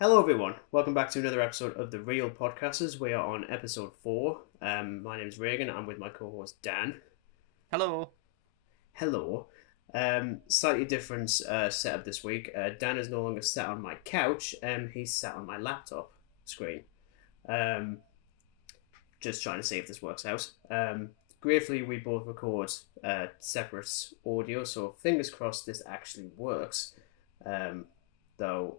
Hello, everyone. Welcome back to another episode of the Real Podcasters. We are on episode 4. My name is Regan. I'm with my co host Dan. Hello. Hello. Slightly different setup this week. Dan is no longer sat on my couch, he's sat on my laptop screen. Um, just trying to see if this works out. Gratefully, we both record separate audio, so fingers crossed this actually works. Though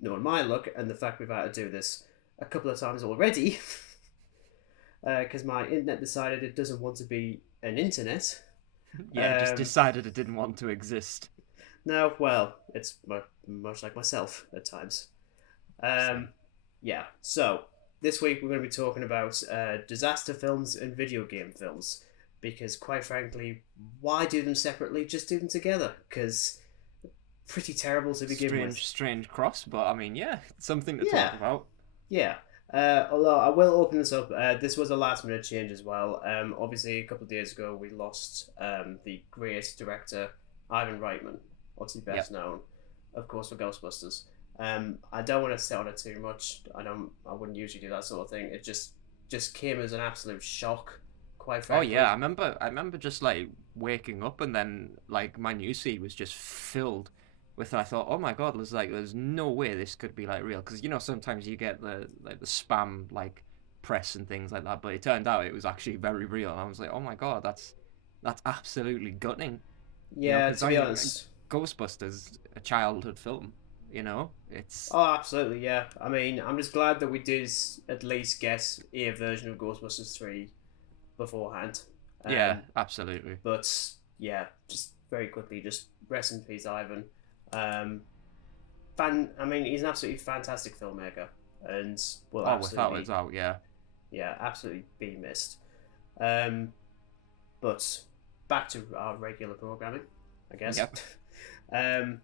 knowing my luck and the fact we've had to do this a couple of times already, because my internet decided it doesn't want to be an internet. Yeah, just decided it didn't want to exist. No, well, it's much like myself at times. Same. Yeah, so this week we're going to be talking about disaster films and video game films. Because, quite frankly, why do them separately? Just do them together. Because pretty terrible to begin with. Strange cross, but I mean, yeah, it's something to Yeah, talk about. yeah. Although I will open this up, this was a last minute change as well. Obviously, a couple of days ago, we lost the great director Ivan Reitman, obviously best Yep. known, of course, for Ghostbusters. I don't want to sit on it too much. I wouldn't usually do that sort of thing. It just came as an absolute shock, quite Oh yeah, frankly. I remember just like waking up and then like my newsfeed was just filled with. I thought, oh my god, there's no way this could be like real because sometimes you get the spam like press and things like that, but it turned out it was actually very real. And I was like, oh my god, that's absolutely gutting. Yeah, Because to I be mean, honest. Ghostbusters, a childhood film. It's Oh, absolutely, yeah. I mean, I'm just glad that we did at least get a version of Ghostbusters 3 beforehand. yeah, Um, absolutely. but yeah, just very quickly, just rest in peace, Ivan. Um, I mean, he's an absolutely fantastic filmmaker, and will Oh, without a absolutely, doubt, yeah. yeah, absolutely be missed. Um, but back to our regular programming, I guess. Yep. um,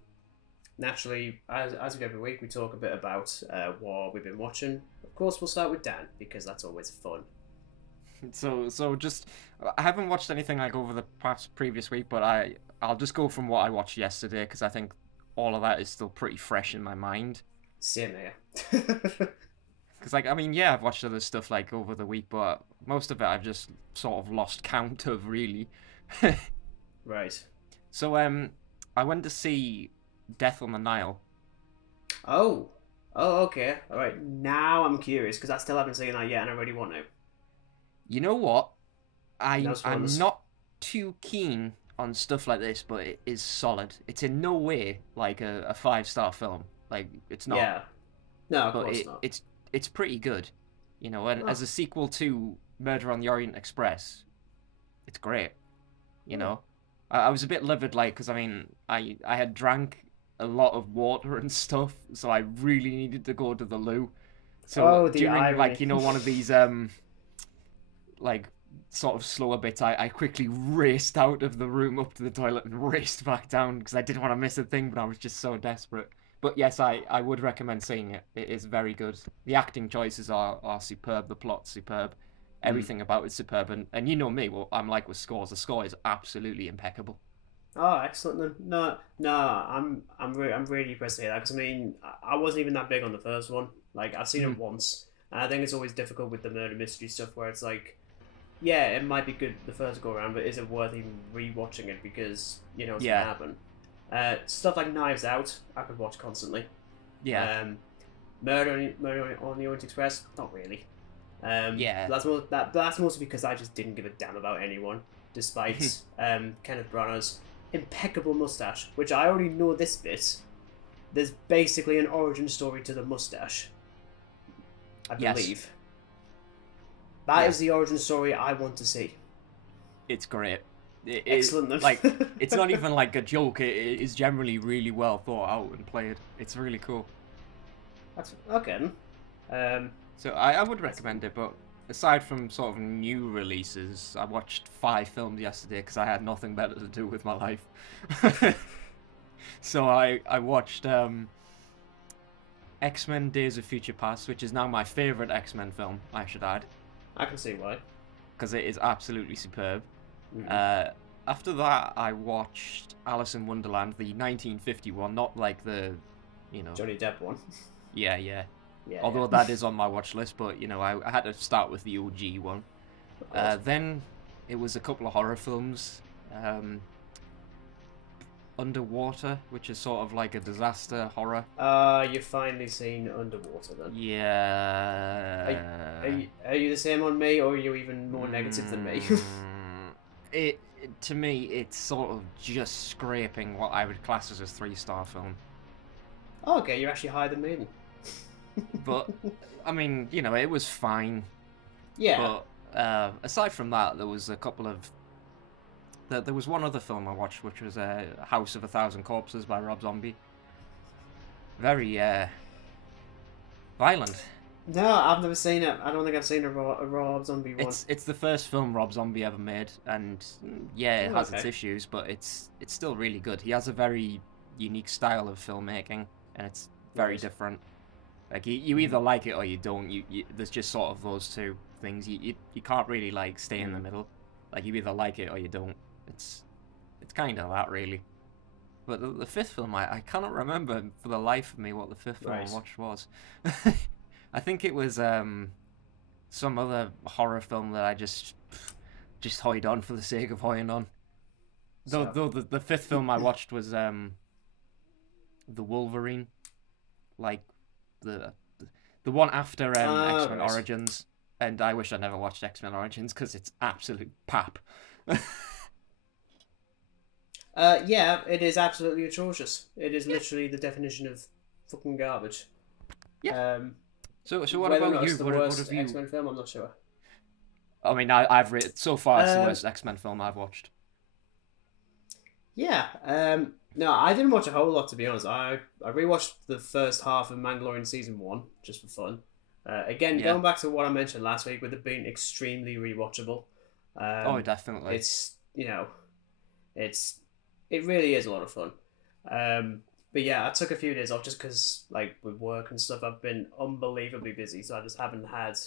naturally, as we do every week, we talk a bit about what we've been watching. Of course, we'll start with Dan because that's always fun. So just I haven't watched anything like over the past previous week, but I'll just go from what I watched yesterday because I think all of that is still pretty fresh in my mind. Same here. Because like I mean, yeah, I've watched other stuff like over the week, but most of it I've just sort of lost count of really. Right. So I went to see Death on the Nile. Oh. Oh, okay. All right. Now I'm curious because I still haven't seen that yet, and I really want to. You know what? No I'm spoilers. not too keen on stuff like this, but it is solid. It's in no way like a 5-star film. Like it's not, Yeah. No, of but course not. it's pretty good. And Oh. as a sequel to Murder on the Orient Express, it's great. You Oh. know, I was a bit livid, like, because I mean, I had drank a lot of water and stuff, so I really needed to go to the loo. So Oh, the during like irony. one of these like sort of slower bits, I quickly raced out of the room up to the toilet and raced back down because I didn't want to miss a thing, but I was just so desperate. But yes, I would recommend seeing it. It is very good. The acting choices are superb. The plot's superb. Hmm. Everything about it's superb. And you know me, well, I'm like with scores. The score is absolutely impeccable. Oh, excellent. Then. No, no, I'm really impressed to hear that because I mean, I wasn't even that big on the first one. Like I've seen Mhm. it once, and I think it's always difficult with the murder mystery stuff where it's like, yeah, it might be good the first go around, but is it worth even rewatching it because you know it's gonna Yeah, happen? Stuff like Knives Out, I could watch constantly. yeah, Um, Murder on the Orient Express, not really. yeah. That's mostly because I just didn't give a damn about anyone, despite Kenneth Branagh's impeccable mustache, which I already know this bit. There's basically an origin story to the mustache, I Yes, believe. That yeah. is the origin story I want to see. It's great. Excellent Like then. it's not even like a joke. It is generally really well thought out and played. It's really cool. That's okay. Um, So I would that's recommend it, but aside from sort of new releases, I watched 5 films yesterday because I had nothing better to do with my life. So I watched X-Men: Days of Future Past, which is now my favorite X-Men film, I should add, I can see why. because it is absolutely superb. Mm. Uh, After that, I watched Alice in Wonderland, the 1951, not like the, you know, Johnny Depp one. Yeah, yeah. Yeah, Although yeah. that is on my watch list, but I had to start with the OG one. Of course. Then it was a couple of horror films. Um, Underwater, which is sort of like a disaster horror. You've finally seen Underwater then. Yeah. Are you the same on me, or are you even more negative than me? To me, it's sort of just scraping what I would class as a 3-star film. Oh, okay, you're actually higher than me then. But I mean, it was fine. Yeah. But aside from that, there was a couple of there was one other film I watched, which was House of a Thousand Corpses by Rob Zombie. Very violent. No, I've never seen it. I don't think I've seen a Rob Zombie one. It's the first film Rob Zombie ever made, and yeah, it Oh, has okay. its issues, but it's still really good. He has a very unique style of filmmaking, and it's very Right. different. Like you either like it or you don't. There's just sort of those two things. You can't really like stay in the middle. Like you either like it or you don't. It's kind of that really. But the fifth film, I cannot remember for the life of me what the fifth film Right. I watched was. I think it was some other horror film that I just hoyed on for the sake of hoying on. So, Though the fifth film I watched was the Wolverine, like the the one after X-Men right. Origins, and I wish I never watched X-Men Origins because it's absolute pap. Yeah, it is absolutely atrocious. It is literally the definition of fucking garbage. Yeah. Um, So what whether or about not you? it's the What worst have you? X-Men film, I'm not sure. I mean, I've read so far it's the Um, worst X-Men film I've watched. yeah. No, I didn't watch a whole lot to be honest. I rewatched the first half of Mandalorian season 1 just for fun. Again, Yeah. going back to what I mentioned last week with it being extremely rewatchable. Oh, Um, definitely. it's it's it really is a lot of fun. But yeah, I took a few days off just because like with work and stuff, I've been unbelievably busy, so I just haven't had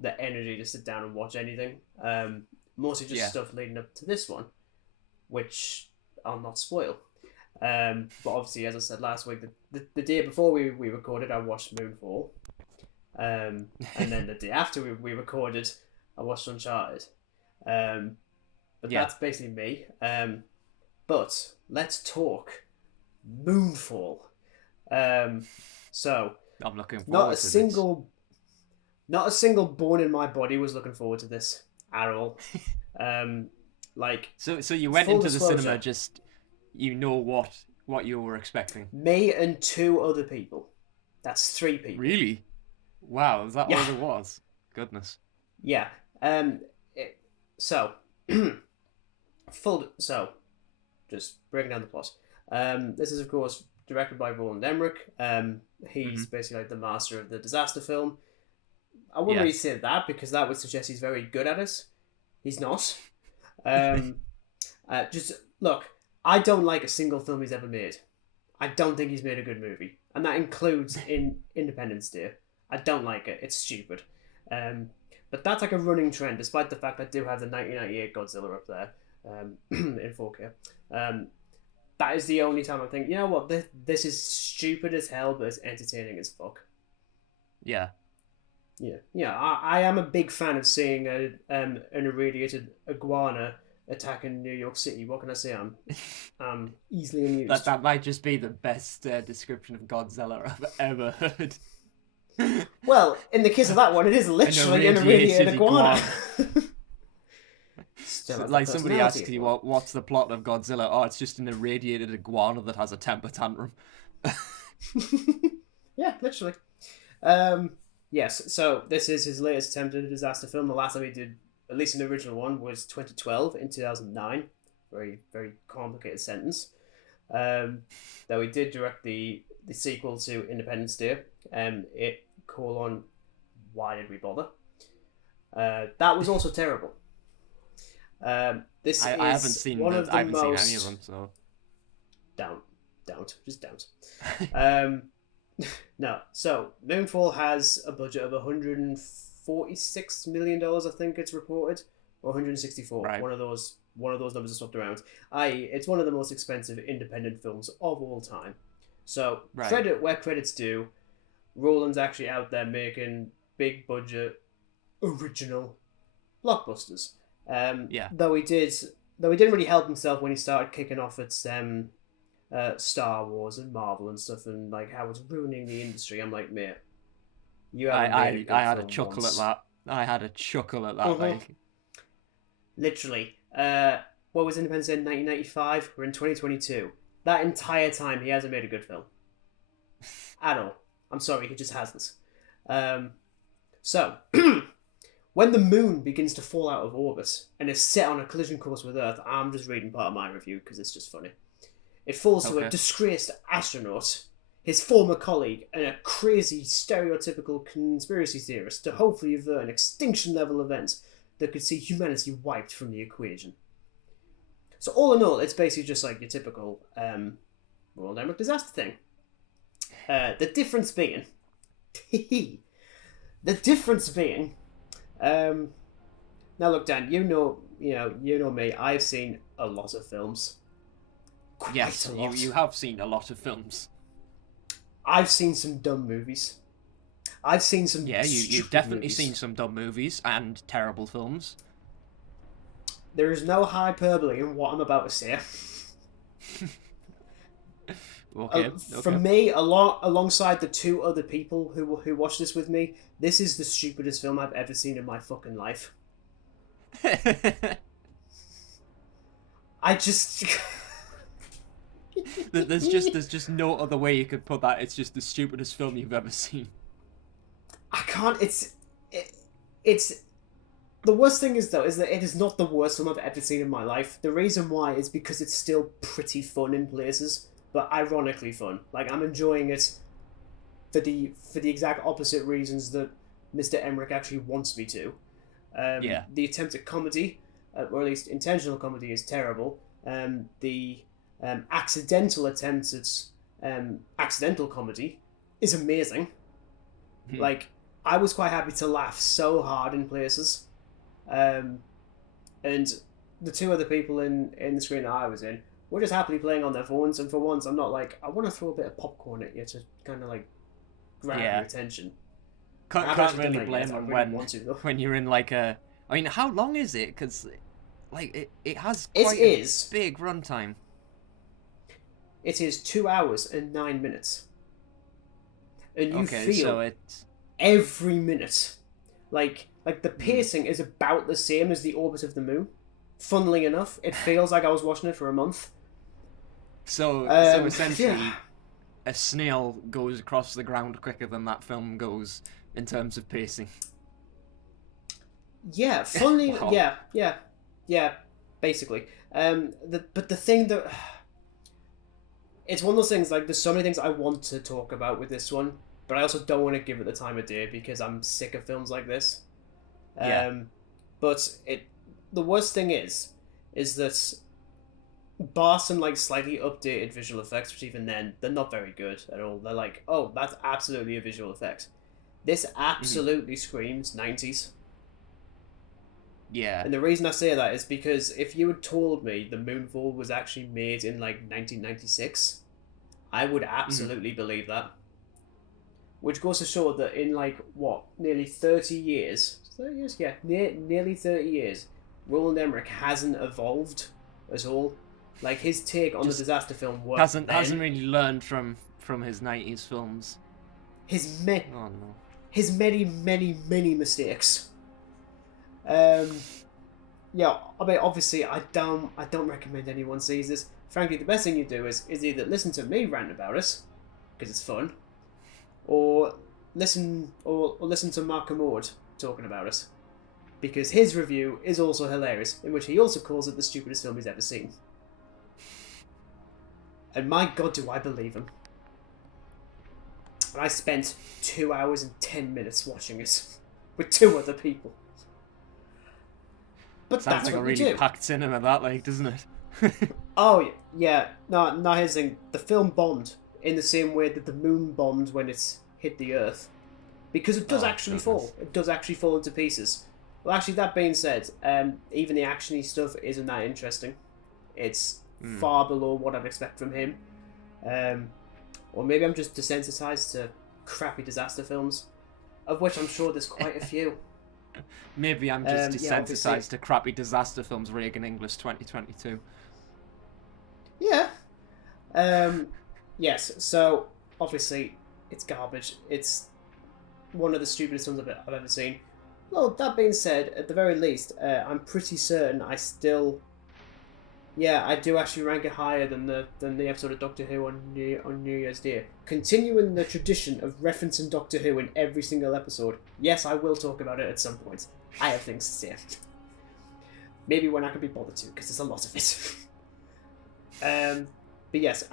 the energy to sit down and watch anything. Mostly just Yeah. stuff leading up to this one, which I'll not spoil. But obviously, as I said last week, the day before we recorded, I watched Moonfall. And then the day after we recorded, I watched Uncharted. But Yeah. that's basically me. But let's talk Moonfall. So I'm looking not forward a to this. not a single bone in my body was looking forward to this at all. Like So you went full into the cinema disclosure, just what you were expecting. me and two other people. That's three people. Really? Wow, is that all Yeah, there was? Goodness. yeah. So so just breaking down the plot. This is of course directed by Roland Emmerich. He's basically like the master of the disaster film. I wouldn't Yeah. really say that because that would suggest he's very good at it. He's not. Um, just look, I don't like a single film he's ever made. I don't think he's made a good movie, and that includes in Independence Day. I don't like it. It's stupid. But that's like a running trend, despite the fact I do have the 1998 Godzilla up there in 4K. That is the only time I think, you know what, this is stupid as hell, but it's entertaining as fuck. Yeah. Yeah. I am a big fan of seeing an irradiated iguana attacking New York City. What can I say? I'm easily amused. That might just be the best description of Godzilla I've ever heard. Well, in the case of that one, it is literally an irradiated iguana. Still has Like that somebody personality asks you as well. what's the plot of Godzilla? Oh, it's just an irradiated iguana that has a temper tantrum. Yeah, literally. Yes, so this is his latest attempt at a disaster film. The last time he did, at least an original one, was 2012 in 2009. Very, very complicated sentence. Though he did direct the sequel to Independence Day. Why did we bother? That was also terrible. This I is haven't seen one of the I haven't most... seen any of them, so Don't. No, so Moonfall has a budget of $146 million, I think it's reported, or 164. Right. One of those numbers are swapped around. It's one of the most expensive independent films of all time. So Right. credit where credit's due. Roland's actually out there making big budget, original blockbusters. Yeah. Though he didn't really help himself when he started kicking off at Star Wars and Marvel and stuff, and like how it's ruining the industry. I'm like, mate, you haven't made a good I had a film chuckle once. at that. I had a chuckle at that. Mhm. Like, Literally. What was Independence Day in 1995? We're in 2022. That entire time, he hasn't made a good film at all. I'm sorry, he just hasn't. So, when the moon begins to fall out of orbit and is set on a collision course with Earth, I'm just reading part of my review because it's just funny. It falls to a Okay. disgraced astronaut, his former colleague, and a crazy, stereotypical conspiracy theorist to hopefully avert an extinction-level event that could see humanity wiped from the equation. So all in all, it's basically just like your typical Royal Denmark disaster thing. The difference being, now look, Dan, you know me. I've seen a lot of films. Quite yes, a lot. you have seen a lot of films. I've seen some dumb movies. I've seen some. Yeah, you've stupid definitely movies. seen some dumb movies and terrible films. There is no hyperbole in what I'm about to say. Okay. For me, alongside the two other people who watched this with me, this is the stupidest film I've ever seen in my fucking life. I just. there's just no other way you could put that. It's just the stupidest film you've ever seen. I can't. It's the worst thing is though is that it is not the worst film I've ever seen in my life. The reason why is because it's still pretty fun in places, but ironically fun. Like I'm enjoying it for the exact opposite reasons that Mr. Emmerich actually wants me to. Yeah. The attempt at comedy, or at least intentional comedy, is terrible. The accidental attempt at accidental comedy is amazing. Like, I was quite happy to laugh so hard in places. And the two other people in the screen that I was in were just happily playing on their phones, and for once I'm not like, I want to throw a bit of popcorn at you to kind of like grab your attention. Can't really blame them when you're in like a... I mean, how long is it? Because like it has quite a big runtime. It is 2 hours and 9 minutes. And you feel so it's... every minute. Like the pacing is about the same as the orbit of the moon. Funnily enough, it feels like I was watching it for a month. So essentially, a snail goes across the ground quicker than that film goes in terms of pacing. Yeah, funnily, Wow. yeah, basically. But the thing that it's one of those things, like, there's so many things I want to talk about with this one, but I also don't want to give it the time of day because I'm sick of films like this. But the worst thing is that bar some like slightly updated visual effects, which even then they're not very good at all. They're like, oh, that's absolutely a visual effect. This absolutely screams 90s. Yeah. And the reason I say that is because if you had told me the Moonfall was actually made in like 1996, I would absolutely believe that. Which goes to show that in like, what, nearly 30 years? 30 years? Yeah, nearly 30 years, Roland Emmerich hasn't evolved at all. Like, his take on the disaster film worked hasn't really learned from his 90s films. His oh no. His many mistakes. Yeah, I mean, obviously, I don't recommend anyone sees this. Frankly, the best thing you do is either listen to me rant about it because it's fun, or listen to Mark Kermode talking about it because his review is also hilarious, in which he also calls it the stupidest film he's ever seen. And my God, do I believe him? And I spent 2 hours and 10 minutes watching it with two other people. But Sounds that's like what a we really do. packed cinema, that, like, doesn't it? Oh, yeah. No, here's the thing. The film bombed in the same way that the moon bombed when it hit the Earth. Because it does actually fall. It does actually fall into pieces. Well, actually, that being said, even the action-y stuff isn't that interesting. It's far below what I'd expect from him. Or maybe I'm just desensitized to crappy disaster films, of which I'm sure there's quite a few. Maybe I'm just Yeah, desensitized to crappy disaster films. Regan English 2022. Yeah. Yes. So obviously, it's garbage. It's one of the stupidest films I've ever seen. Well, that being said, at the very least, I'm pretty certain I still. Yeah, I do actually rank it higher than the episode of Doctor Who on New Year's Day. Continuing the tradition of referencing Doctor Who in every single episode. Yes, I will talk about it at some point. I have things to say. Maybe when I can be bothered to, because there's a lot of it. But yes,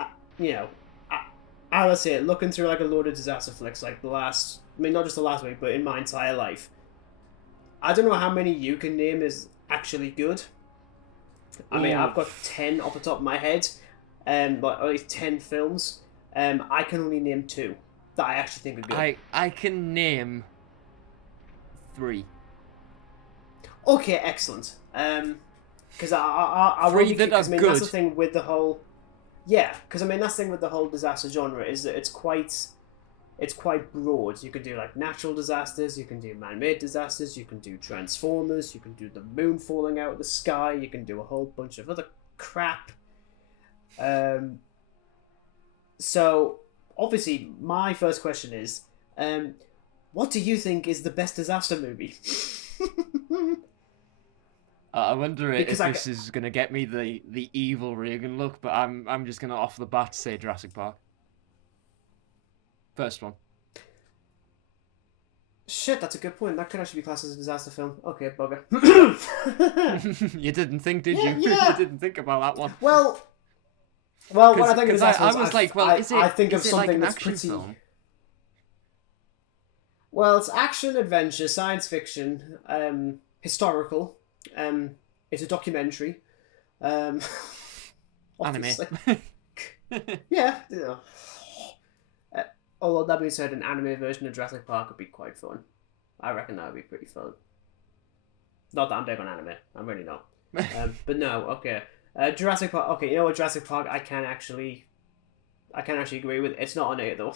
I'll say it. Looking through like a load of disaster flicks, like not just the last week, but in my entire life, I don't know how many you can name is actually good. I mean, I've got 10 off the top of my head, but at least 10 films. I can only name 2 that I actually think are good. I can name 3. Okay, excellent. Because I 3 that are good. That's the thing with the whole. Yeah, because that's the thing with the whole disaster genre is that it's quite broad. You can do like natural disasters, you can do man-made disasters, you can do Transformers, you can do the moon falling out of the sky, you can do a whole bunch of other crap. So obviously my first question is, what do you think is the best disaster movie? I wonder if this is going to get me the evil Regan look, but I'm just going to off the bat say Jurassic Park. First one. Shit, that's a good point. That could actually be classed as a disaster film. Okay, bugger. You didn't think, did you? Yeah. You didn't think about that one. Well, when I think of disaster films, I was like, well, I think of is it something like an that's action pretty. film? Well, it's action, adventure, science fiction, historical. It's a documentary. Anime. Yeah. Although that being said, an anime version of Jurassic Park would be quite fun. I reckon that would be pretty fun. Not that I'm big on anime. I'm really not. But no, okay. Jurassic Park. Okay, you know what? Jurassic Park. I can actually agree with. It's not on it though.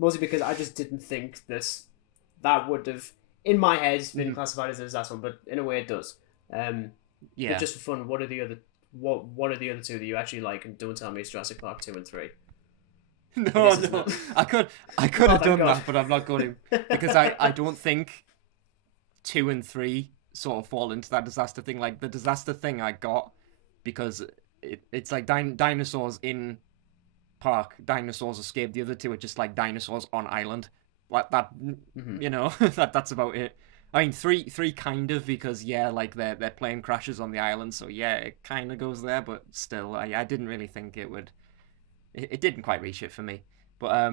Mostly because I just didn't think that would have, in my head, been classified as a disaster one, but in a way it does. Yeah. But just for fun, what are the other 2 that you actually like? And don't tell me it's Jurassic Park 2 and 3. No. I could have done that, but I'm not going to, because I don't think 2 and 3 sort of fall into that disaster thing. Like the disaster thing I got because it's like dinosaurs in park, dinosaurs escape. The other 2 are just like dinosaurs on island, like that. You know, that's about it. I mean, 3 kind of, because like their plane crashes on the island, so yeah, it kind of goes there, but still, I didn't really think it would. It didn't quite reach it for me, but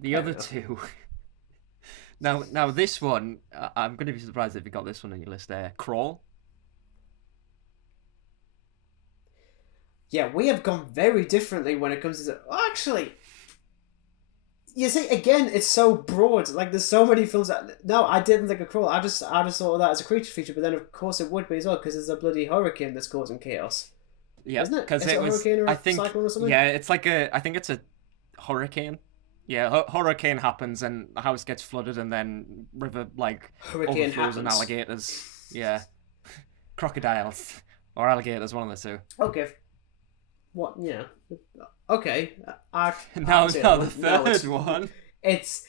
the other 2. Now this one, I'm going to be surprised if you got this one on your list there. Crawl. Yeah, we have gone very differently when it comes to. Actually, you see, again, it's so broad. Like, there's so many films that. No, I didn't think of Crawl. I just thought of that as a creature feature, but then of course it would be as well because there's a bloody hurricane that's causing chaos. Yeah, isn't it? Because it was. Hurricane or I think. Cyclone or something? Yeah, it's like I think it's a hurricane. Yeah, hurricane happens and the house gets flooded and then river hurricane overflows happens. and alligators. Yeah, crocodiles or alligators, one of the 2. Okay. What? Yeah. Okay. Now the third one. It's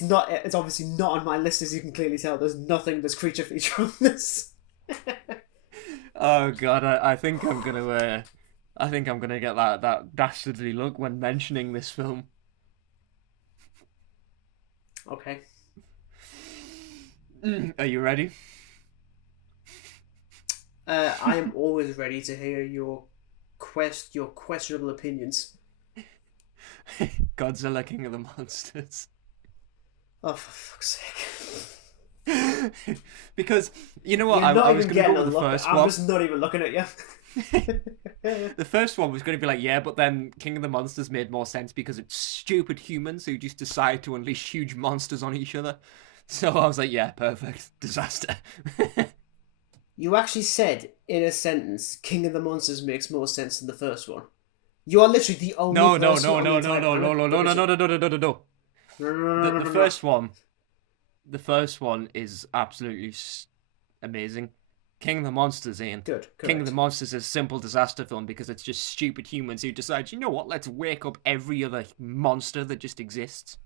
not. It's obviously not on my list, as you can clearly tell. There's nothing. There's creature feature on this. Oh god, I think I'm gonna get that dastardly look when mentioning this film. Okay. Are you ready? I am always ready to hear your questionable opinions. Godzilla, King of the Monsters. Oh, for fuck's sake. Because, you know what, I was going to go with the first one. I'm just not even looking at you. The first one was going to be like, yeah, but then King of the Monsters made more sense because it's stupid humans who just decide to unleash huge monsters on each other. So I was like, yeah, perfect. Disaster. You actually said, in a sentence, King of the Monsters makes more sense than the first one. You are literally the only person. No. No, no, no, the no, the no, no. first one, the first one is absolutely amazing. King of the Monsters, Ian. Good, King of the correct. Monsters is a simple disaster film because it's just stupid humans who decide, you know what, let's wake up every other monster that just exists.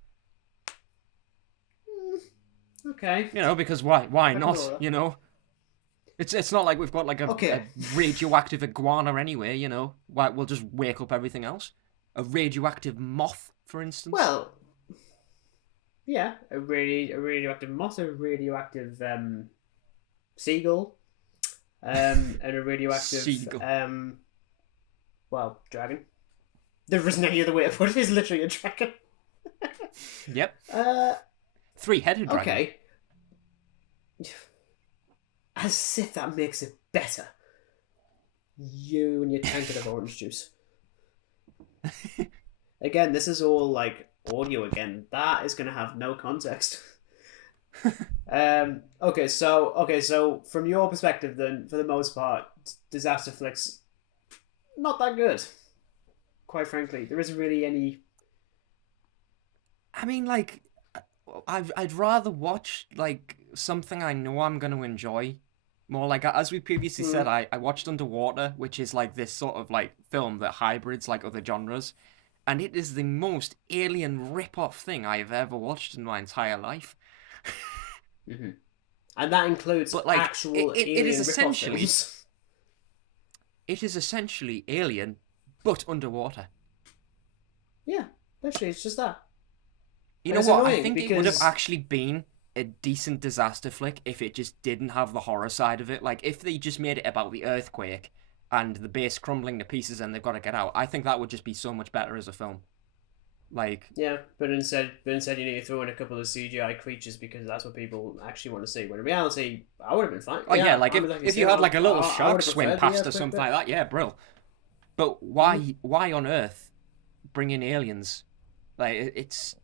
Okay, You know, because why I can go not? with that. You know, it's not like we've got like a Okay, radioactive iguana anyway. You know, why we'll just wake up everything else. A radioactive moth, for instance. well, yeah, a radioactive moth, a radioactive seagull, and a radioactive Seagull. well, dragon. There isn't any other way to put it. It's literally a dragon. Yep. Uh, Three-headed dragon. okay. As if that makes it better. You and your tankard of orange juice. Again, this is all like audio again. That is going to have no context. Okay, so from your perspective, then, for the most part, disaster flicks not that good. Quite frankly, there isn't really any. I mean, like, I'd rather watch like something I know I'm going to enjoy. More like, as we previously said, Mm, I watched Underwater, which is like this sort of like film that hybrids like other genres, and it is the most alien rip-off thing I've ever watched in my entire life. mhm. And that includes But like, actual it is alien rip-off essentially films. Alien, but underwater. Yeah, literally, it's just that. You And know it's what? I annoying think it would have because actually been a decent disaster flick if it just didn't have the horror side of it. Like, if they just made it about the earthquake and the base crumbling to pieces and they've got to get out, I think that would just be so much better as a film. Like, yeah, but instead you need to throw in a couple of CGI creatures because that's what people actually want to see. When in reality, I would have been fine. oh yeah, Yeah, like I'm exactly the if you same. had like a little I would shark have swim preferred the past or earthquake something bit. like that, yeah, brill. But Mm-hmm. why on earth bring in aliens? Like, it's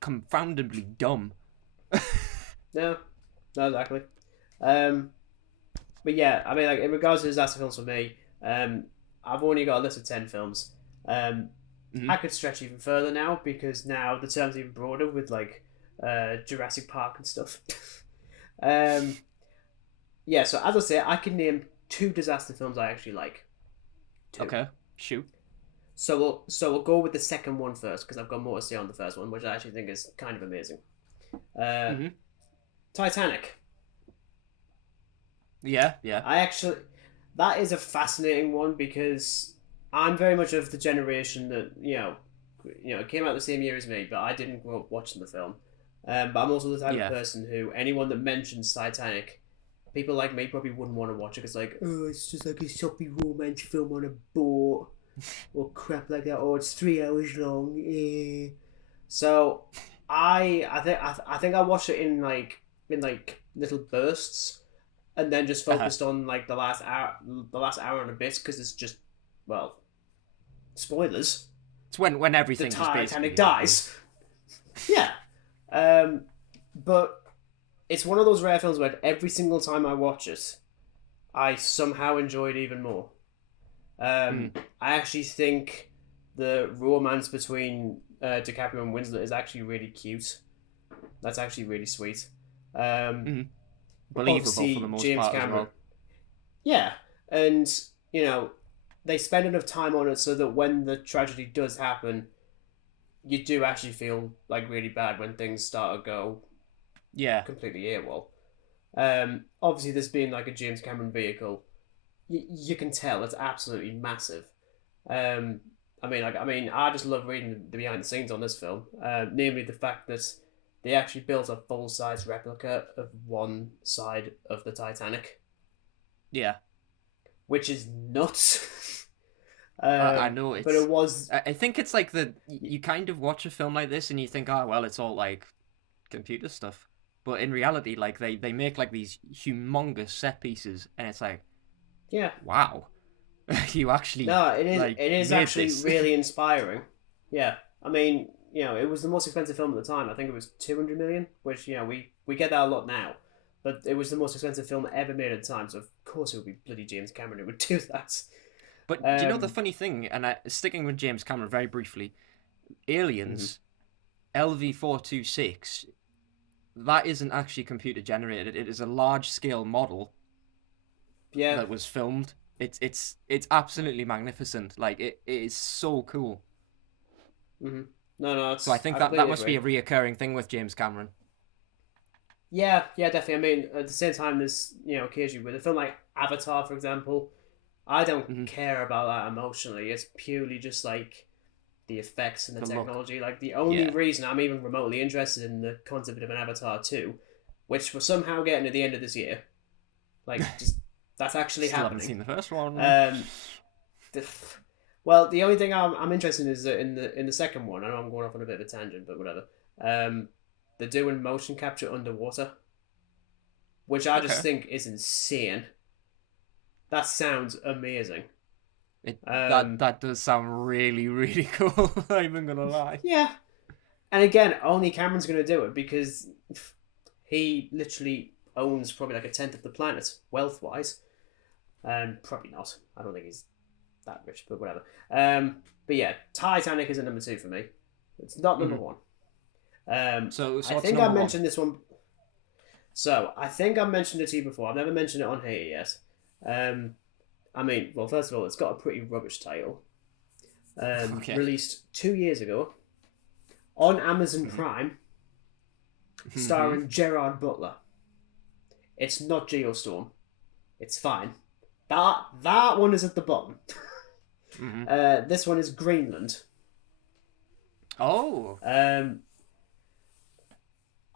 confoundedly dumb. No, no, exactly. Um, but yeah, I mean, like in regards to disaster films for me, I've only got a list of 10 films. Um, Mhm. I could stretch even further now because now the term's even broader with like Jurassic Park and stuff. um, yeah, so as I say, I can name two disaster films I actually like. Two. Okay, shoot. So we'll go with the second one first because I've got more to say on the first one, which I actually think is kind of amazing. Uh, Hmm. Titanic. Yeah, yeah, I actually that is a fascinating one because I'm very much of the generation that came out the same year as me, but I didn't grow up watching the film. But I'm also the type of yeah. person who anyone that mentions Titanic, people like me probably wouldn't want to watch it because like, oh, it's just like a soppy romance film on a boat or crap like that. Or it's 3 hours long. So I think I watched it in like little bursts and then just Uh-huh. focused on like the last hour and a bit because it's just well spoilers. It's when The everything just basically Titanic happens. dies. Yeah, um, but it's one of those rare films where every single time I watch it, I somehow enjoy it even more. Mm. I actually think the romance between DiCaprio and Winslet is actually really cute. That's actually really sweet. Um, Hmm. Believable for the Obviously, most James part as Cameron. well. Yeah, and you know, they spend enough time on it so that when the tragedy does happen, you do actually feel like really bad when things start to go Yeah, completely AWOL. Obviously, this being like a James Cameron vehicle, you can tell it's absolutely massive. Um, I just love reading the behind the scenes on this film. Namely, the fact that they actually built a full size replica of one side of the Titanic, yeah. which is nuts. I know But it it's. was, I think it's like you kind of watch a film like this and you think, oh well, it's all like computer stuff, but in reality, like they make like these humongous set pieces, and it's like, yeah. wow, you actually No, it is. like It is made actually this. really inspiring. Yeah, I mean, it was the most expensive film at the time. I think it was 200 million, which we get that a lot now, but it was the most expensive film ever made at the time. So of course it would be bloody James Cameron who would do that. But do you know the Um, funny thing? And sticking with James Cameron very briefly, mhm. Aliens. LV426, that isn't actually computer generated. It is a large scale model Yeah. that was filmed. It's absolutely magnificent. Like it is so cool. Hmm. No, no, So I it's think I that completely must be agree. a reoccurring thing with James Cameron. Yeah, yeah, definitely. I mean, at the same time, there's occasionally with a film like Avatar, for example, I don't Hmm. care about that emotionally. It's purely just like the effects and the The look, technology. Like the only yeah. reason I'm even remotely interested in the concept of an Avatar 2, which we're somehow getting at the end of this year, like just that's actually Still haven't happening. seen the first one. Um, the, well, the only thing I'm interested in is that in the second one. I know I'm going off on a bit of a tangent, but whatever. Um, they're doing motion capture underwater, which I just Okay. think is insane. That sounds amazing. That Um, that does sound really really cool. I'm not even gonna lie. yeah, and again, only Cameron's going to do it because he literally owns probably like a tenth of the planet, wealth wise. Probably not. I don't think he's that rich, but whatever. But yeah, Titanic is a number two for me. It's not number Hmm. one. So I what's think I number one? mentioned this one. So I think I mentioned it to you before. I've never mentioned it on here yet. Um, I mean, well, first of all, it's got a pretty rubbish title. Okay. Released 2 years ago on Amazon Hmm. Prime, Hmm. starring Gerard Butler. It's not Geostorm. It's fine. That one is at the bottom. Hmm. This one is Greenland. Oh. Um,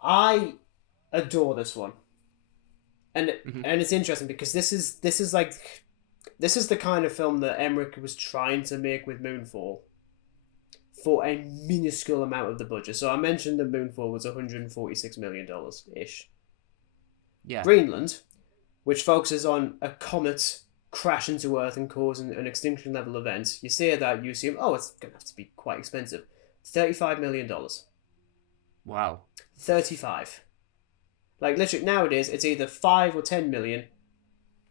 I adore this one, and Hmm. and it's interesting because this is the kind of film that Emmerich was trying to make with Moonfall for a minuscule amount of the budget. So I mentioned that Moonfall was $146 million ish. Yeah. Greenland, which focuses on a comet crash into Earth and causing an extinction level event, you say that, you assume, oh, it's going to have to be quite expensive. $35 million. Wow. 35. Like, literally, nowadays, it's either 5 or 10 million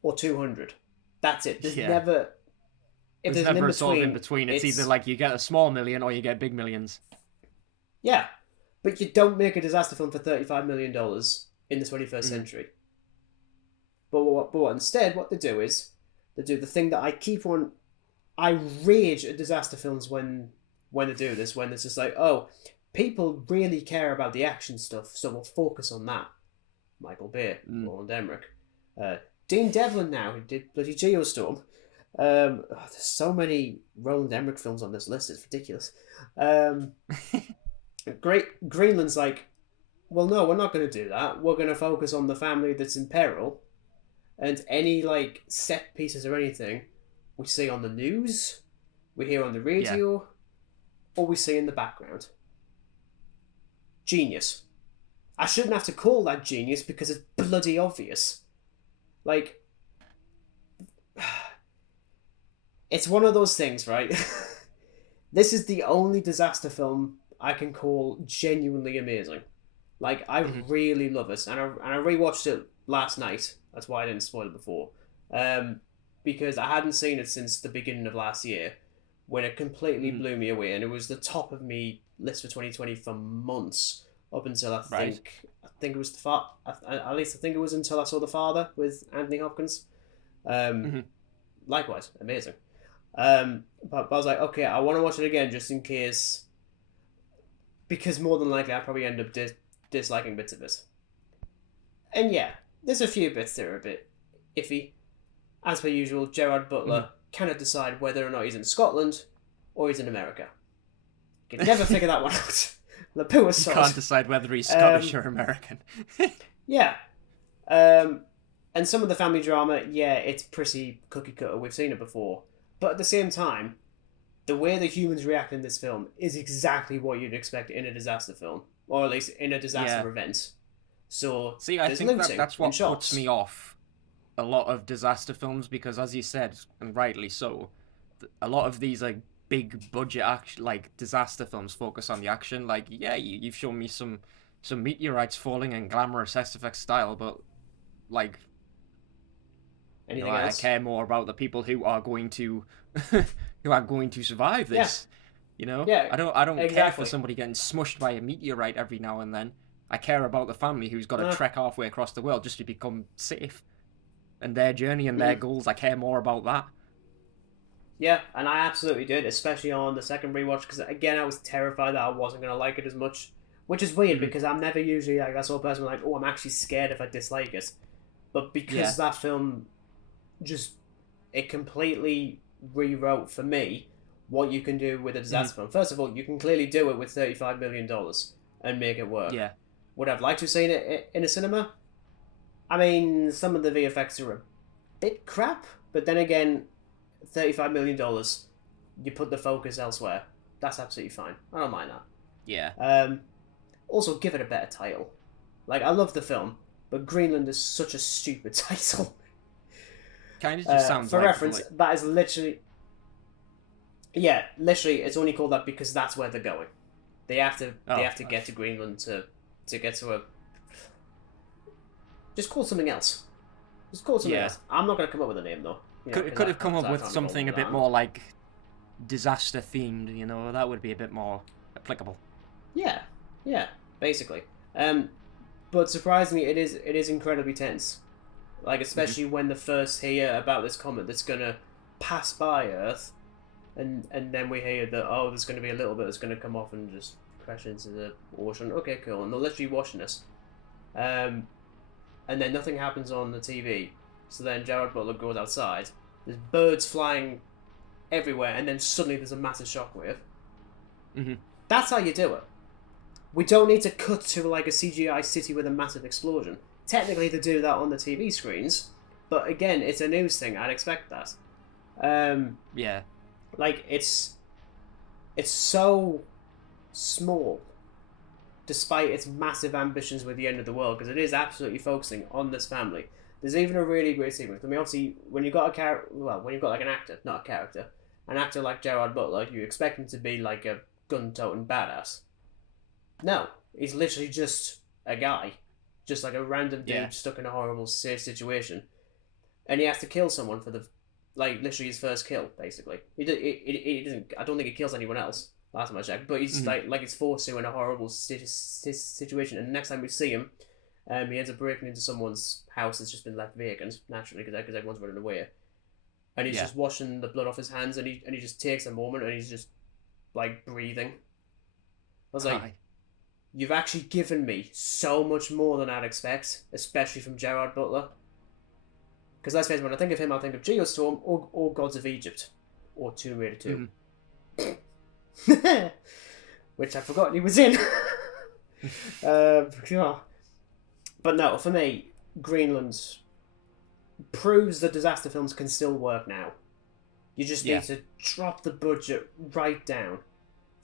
or 200. That's it. There's Yeah. never. If There's there's an in never a sort of in between, between. It's either it's. like you get a small million or you get big millions. Yeah. But you don't make a disaster film for $35 million in the 21st Hmm. century. But instead, what they do is they do the thing that I keep on. I rage at disaster films when they do this. When it's just like, oh, people really care about the action stuff, so we'll focus on that. Michael Bay, Mm. Roland Emmerich, uh, Dean Devlin now who did bloody Geostorm. There's so many Roland Emmerich films on this list. It's ridiculous. Um, Greenland's like, well, no, we're not going to do that. We're going to focus on the family that's in peril, and any like set pieces or anything we see on the news, we hear on the Yeah. radio, or we see in the background. Genius. I shouldn't have to call that genius because it's bloody obvious. Like, it's one of those things, right? This is the only disaster film I can call genuinely amazing. Like, I Hmm. really love it, and I rewatched it last night. That's why I didn't spoil it before, because I hadn't seen it since the beginning of last year, when it completely Hmm. blew me away, and it was the top of me list for 2020 for months up until Right. I think it was at least I think it was until I saw The Father with Anthony Hopkins. Um, Hmm. Likewise, amazing. But I was like, okay, I want to watch it again just in case, because more than likely I probably end up disliking bits of it. And yeah, there's a few bits that are a bit iffy. As per usual, Gerard Hmm. Butler cannot decide whether or not he's in Scotland or he's in America. You can never figure that one out. The poor You sod. can't decide whether he's Scottish Um, or American. yeah. Um, and some of the family drama, yeah, it's pretty cookie cutter. We've seen it before. But at the same time, the way the humans react in this film is exactly what you'd expect in a disaster film, or at least in a Yeah. disaster event. So See, I there's think that looting that's and what puts shots. me off a lot of disaster films because, as you said, and rightly so, a lot of these like big budget action, like disaster films, focus on the action. Like, yeah, you've shown me some meteorites falling in glamorous SFX style, but like, Anything I else? care more about the people who are going to who are going to survive Yeah, this. You know, Yeah, I don't care for exactly. somebody getting smushed by a meteorite every now and then. I care about the family who's got to No. trek halfway across the world just to become safe, and their journey and their Mm. goals. I care more about that. Yeah, and I absolutely did, especially on the second rewatch, because again, I was terrified that I wasn't going to like it as much. Which is weird, Hmm. because I'm never usually like that sort of person, like, oh, I'm actually scared if I dislike it. But Yeah. because that film just, it completely rewrote for me what you can do with a Hmm. disaster film. First of all, you can clearly do it with $35 million and make it work. Yeah. Would I've liked to have seen it in a cinema? I mean, some of the VFX are a bit crap, but then again, $35 million, you put the focus elsewhere. That's absolutely fine. I don't mind that. Yeah. Also, give it a better title. Like, I love the film, but Greenland is such a stupid title. Kind of just sounds For reference, like that is literally, yeah, literally, it's only called that because that's where they're going. They oh, have to get to Greenland to get to a. Just call it something else. Just call it something yeah. else. I'm not gonna come up with a name though. You know, Could have come because up I with can't be bothered something a with bit that. more like disaster themed. You know, that would be a bit more applicable. Yeah, yeah, basically. Um, but surprisingly, it is incredibly tense. Like Hmm. especially when the first hear about this comet that's gonna pass by Earth, and then we hear that oh, there's gonna be a little bit that's gonna come off and just crash into the ocean. Okay, cool. And they're literally watching us. Um, and then nothing happens on the TV. So then Jared Butler goes outside. There's birds flying everywhere, and then suddenly there's a massive shockwave. Hmm. That's how you do it. We don't need to cut to like a CGI city with a massive explosion. Technically, they do that on the TV screens, but again, it's a news thing. I'd expect that. Um, Yeah. like it's so small, despite its massive ambitions with the end of the world, because it is absolutely focusing on this family. There's even a really great sequence. I mean, obviously, when you've got a character, well, when you've got like an actor, not a character, an actor like Gerard Butler, you expect him to be like a gun-toting badass. No, he's literally just a guy, just like a random Yeah. dude stuck in a horrible situation, and he has to kill someone for the, like literally his first kill, basically. He doesn't. I don't think he kills anyone else. Last time I checked, but he's Hmm. like it's forced to in a horrible situation. And the next time we see him, he ends up breaking into someone's house that's just been left vacant naturally because everyone's running away, and he's Yeah. just washing the blood off his hands, and he just takes a moment and he's just like breathing. I was like, Hi. you've actually given me so much more than I'd expect, especially from Gerard Butler. Because let's face it, when I think of him, I think of Geostorm or Gods of Egypt or Tomb Raider 2. Hmm. Which I'd forgotten he was in. Yeah. But no, for me, Greenland proves that disaster films can still work now. You just Yeah. need to drop the budget right down.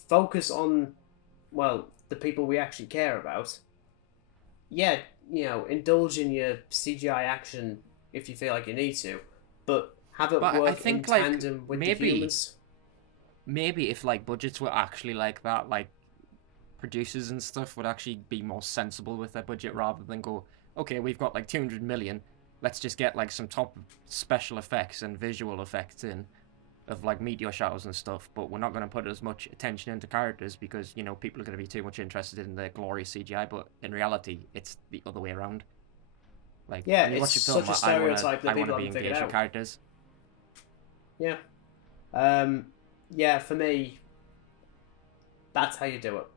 Focus on, well, the people we actually care about. Yeah, you know, indulge in your CGI action if you feel like you need to, but have it But I work in think like tandem with the maybe humans. maybe if like budgets were actually like that, like producers and stuff would actually be more sensible with their budget rather than go, okay, we've got like 200 million, let's just get like some top special effects and visual effects in of like meteor showers and stuff, but we're not going to put as much attention into characters because you know people are going to be too much interested in the glorious CGI. But in reality, it's the other way around. Like Yeah, when you it's watch a film, such a stereotype I that wanna people be haven't figured engaged with out. characters. Yeah. Um, yeah, for me, that's how you do it.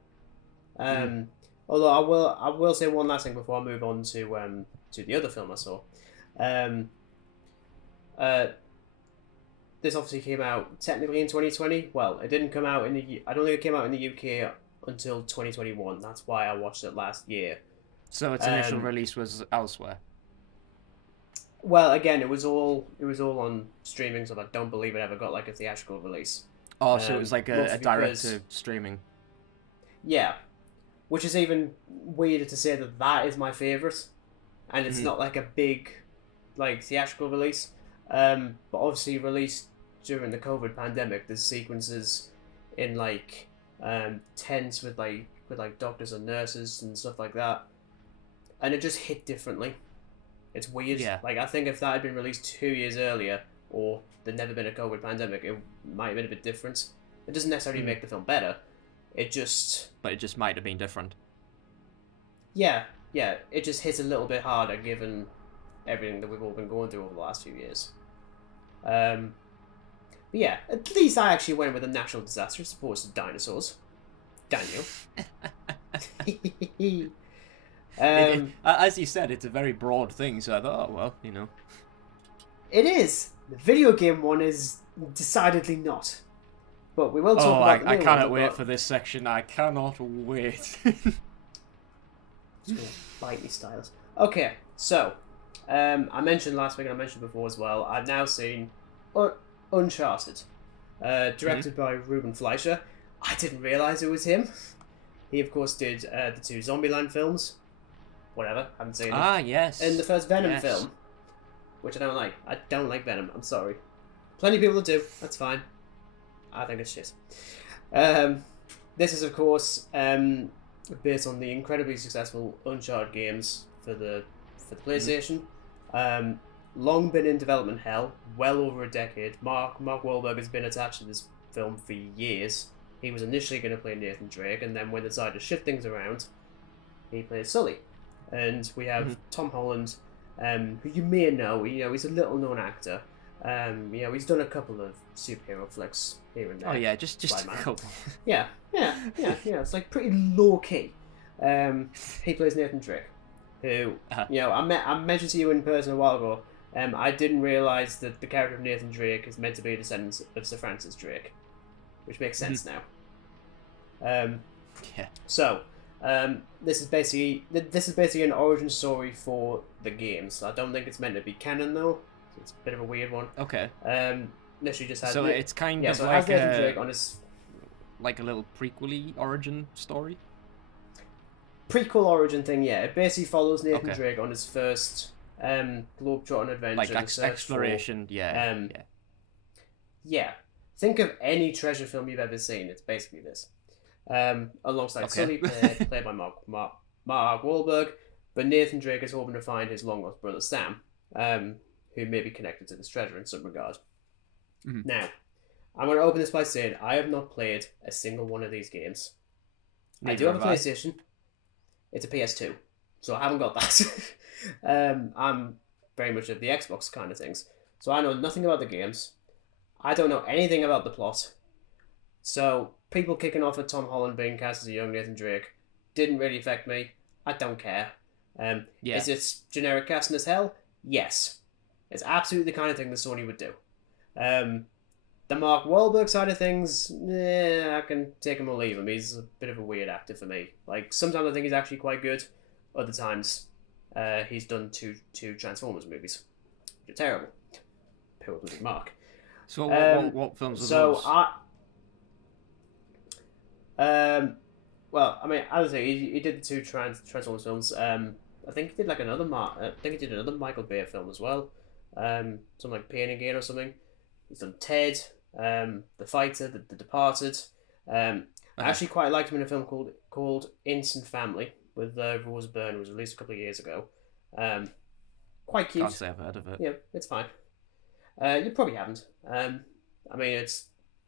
Mm-hmm. Um, although I will say one last thing before I move on to the other film I saw. Um, uh, this obviously came out technically in 2020. Well, it didn't come out in the. I don't think it came out in the UK until 2021. That's why I watched it last year. So its initial Um, release was elsewhere. well, again, it was all on streaming, so I don't believe it ever got like a theatrical release. Oh, so it was like a Mostly direct because to streaming. yeah, which is even weirder to say that that is my favorite, and it's Mm-hmm. not like a big like theatrical release. But obviously released during the COVID pandemic. There's sequences in like tents with like doctors and nurses and stuff like that, and it just hit differently. It's weird. Yeah. Like I think if that had been released 2 years earlier, or there'd never been a COVID pandemic, it might have been a bit different. It doesn't necessarily make the film better. It just... But it just might have been different. Yeah, it just hits a little bit harder given everything that we've all been going through over the last few years. But yeah, at least I actually went with a natural disaster as opposed to dinosaurs. Daniel. As you said, it's a very broad thing, so I thought, oh, well, you know. It is. The video game one is decidedly not. But we will talk about the I new cannot one, wait for this section. I cannot wait. Bitey styles. Okay, so I mentioned last week and I mentioned before as well. I've now seen Uncharted, directed by Ruben Fleischer. I didn't realize it was him. He of course did the 2 Zombieland films. Whatever, haven't seen them. Ah, yes. And the first Venom film, which I don't like. I don't like Venom. I'm sorry. Plenty of people that do. That's fine. I think it's shit. This is of course based on the incredibly successful Uncharted games for the PlayStation. Long been in development hell, well over a decade. Mark Wahlberg has been attached to this film for years. He was initially going to play Nathan Drake, and then when they decided to shift things around, he plays Sully. And we have Tom Holland, who you may know. You know, he's a little-known actor. You know, he's done a couple of superhero flicks here and there. Oh yeah, just a couple. Yeah. It's like pretty low key. He plays Nathan Drake, who you know I mentioned to you in person a while ago. I didn't realize that the character of Nathan Drake is meant to be a descendant of Sir Francis Drake, which makes sense now. Yeah. So this is basically an origin story for the games. I don't think it's meant to be canon though. So it's a bit of a weird one. Okay. Literally just has so it's kind of so like Nathan Drake on his like a little prequel-y origin story. Prequel origin thing, yeah. It basically follows Nathan Drake on his first globetrotting adventure. Like exploration, yeah. Yeah. Think of any treasure film you've ever seen. It's basically this. Alongside Sully, played by Mark Wahlberg, but Nathan Drake is hoping to find his long-lost brother Sam, who may be connected to this treasure in some regard. Now, I'm going to open this by saying I have not played a single one of these games. I do have a PlayStation. It's a PS2, so I haven't got that. I'm very much of the Xbox kind of things, so I know nothing about the games. I don't know anything about the plot. So people kicking off at Tom Holland being cast as a young Nathan Drake didn't really affect me. I don't care. Is it generic casting as hell? Yes. It's absolutely the kind of thing that Sony would do. The Mark Wahlberg side of things, I can take him or leave him. He's a bit of a weird actor for me. Like, sometimes I think he's actually quite good. Other times, he's done two Transformers movies, which are terrible. Poor bloody Mark. So what films are those? Well, I mean, as I say, he did the 2 Transformers films. I think he did like another Michael Bay film as well. Something like Pain and Gain or something. He's done Ted, The Fighter, The Departed. I actually quite liked him in a film called Instant Family with Rose Byrne, who was released a couple of years ago. Quite cute. Can't say I've heard of it. Yeah, it's fine. You probably haven't. I mean,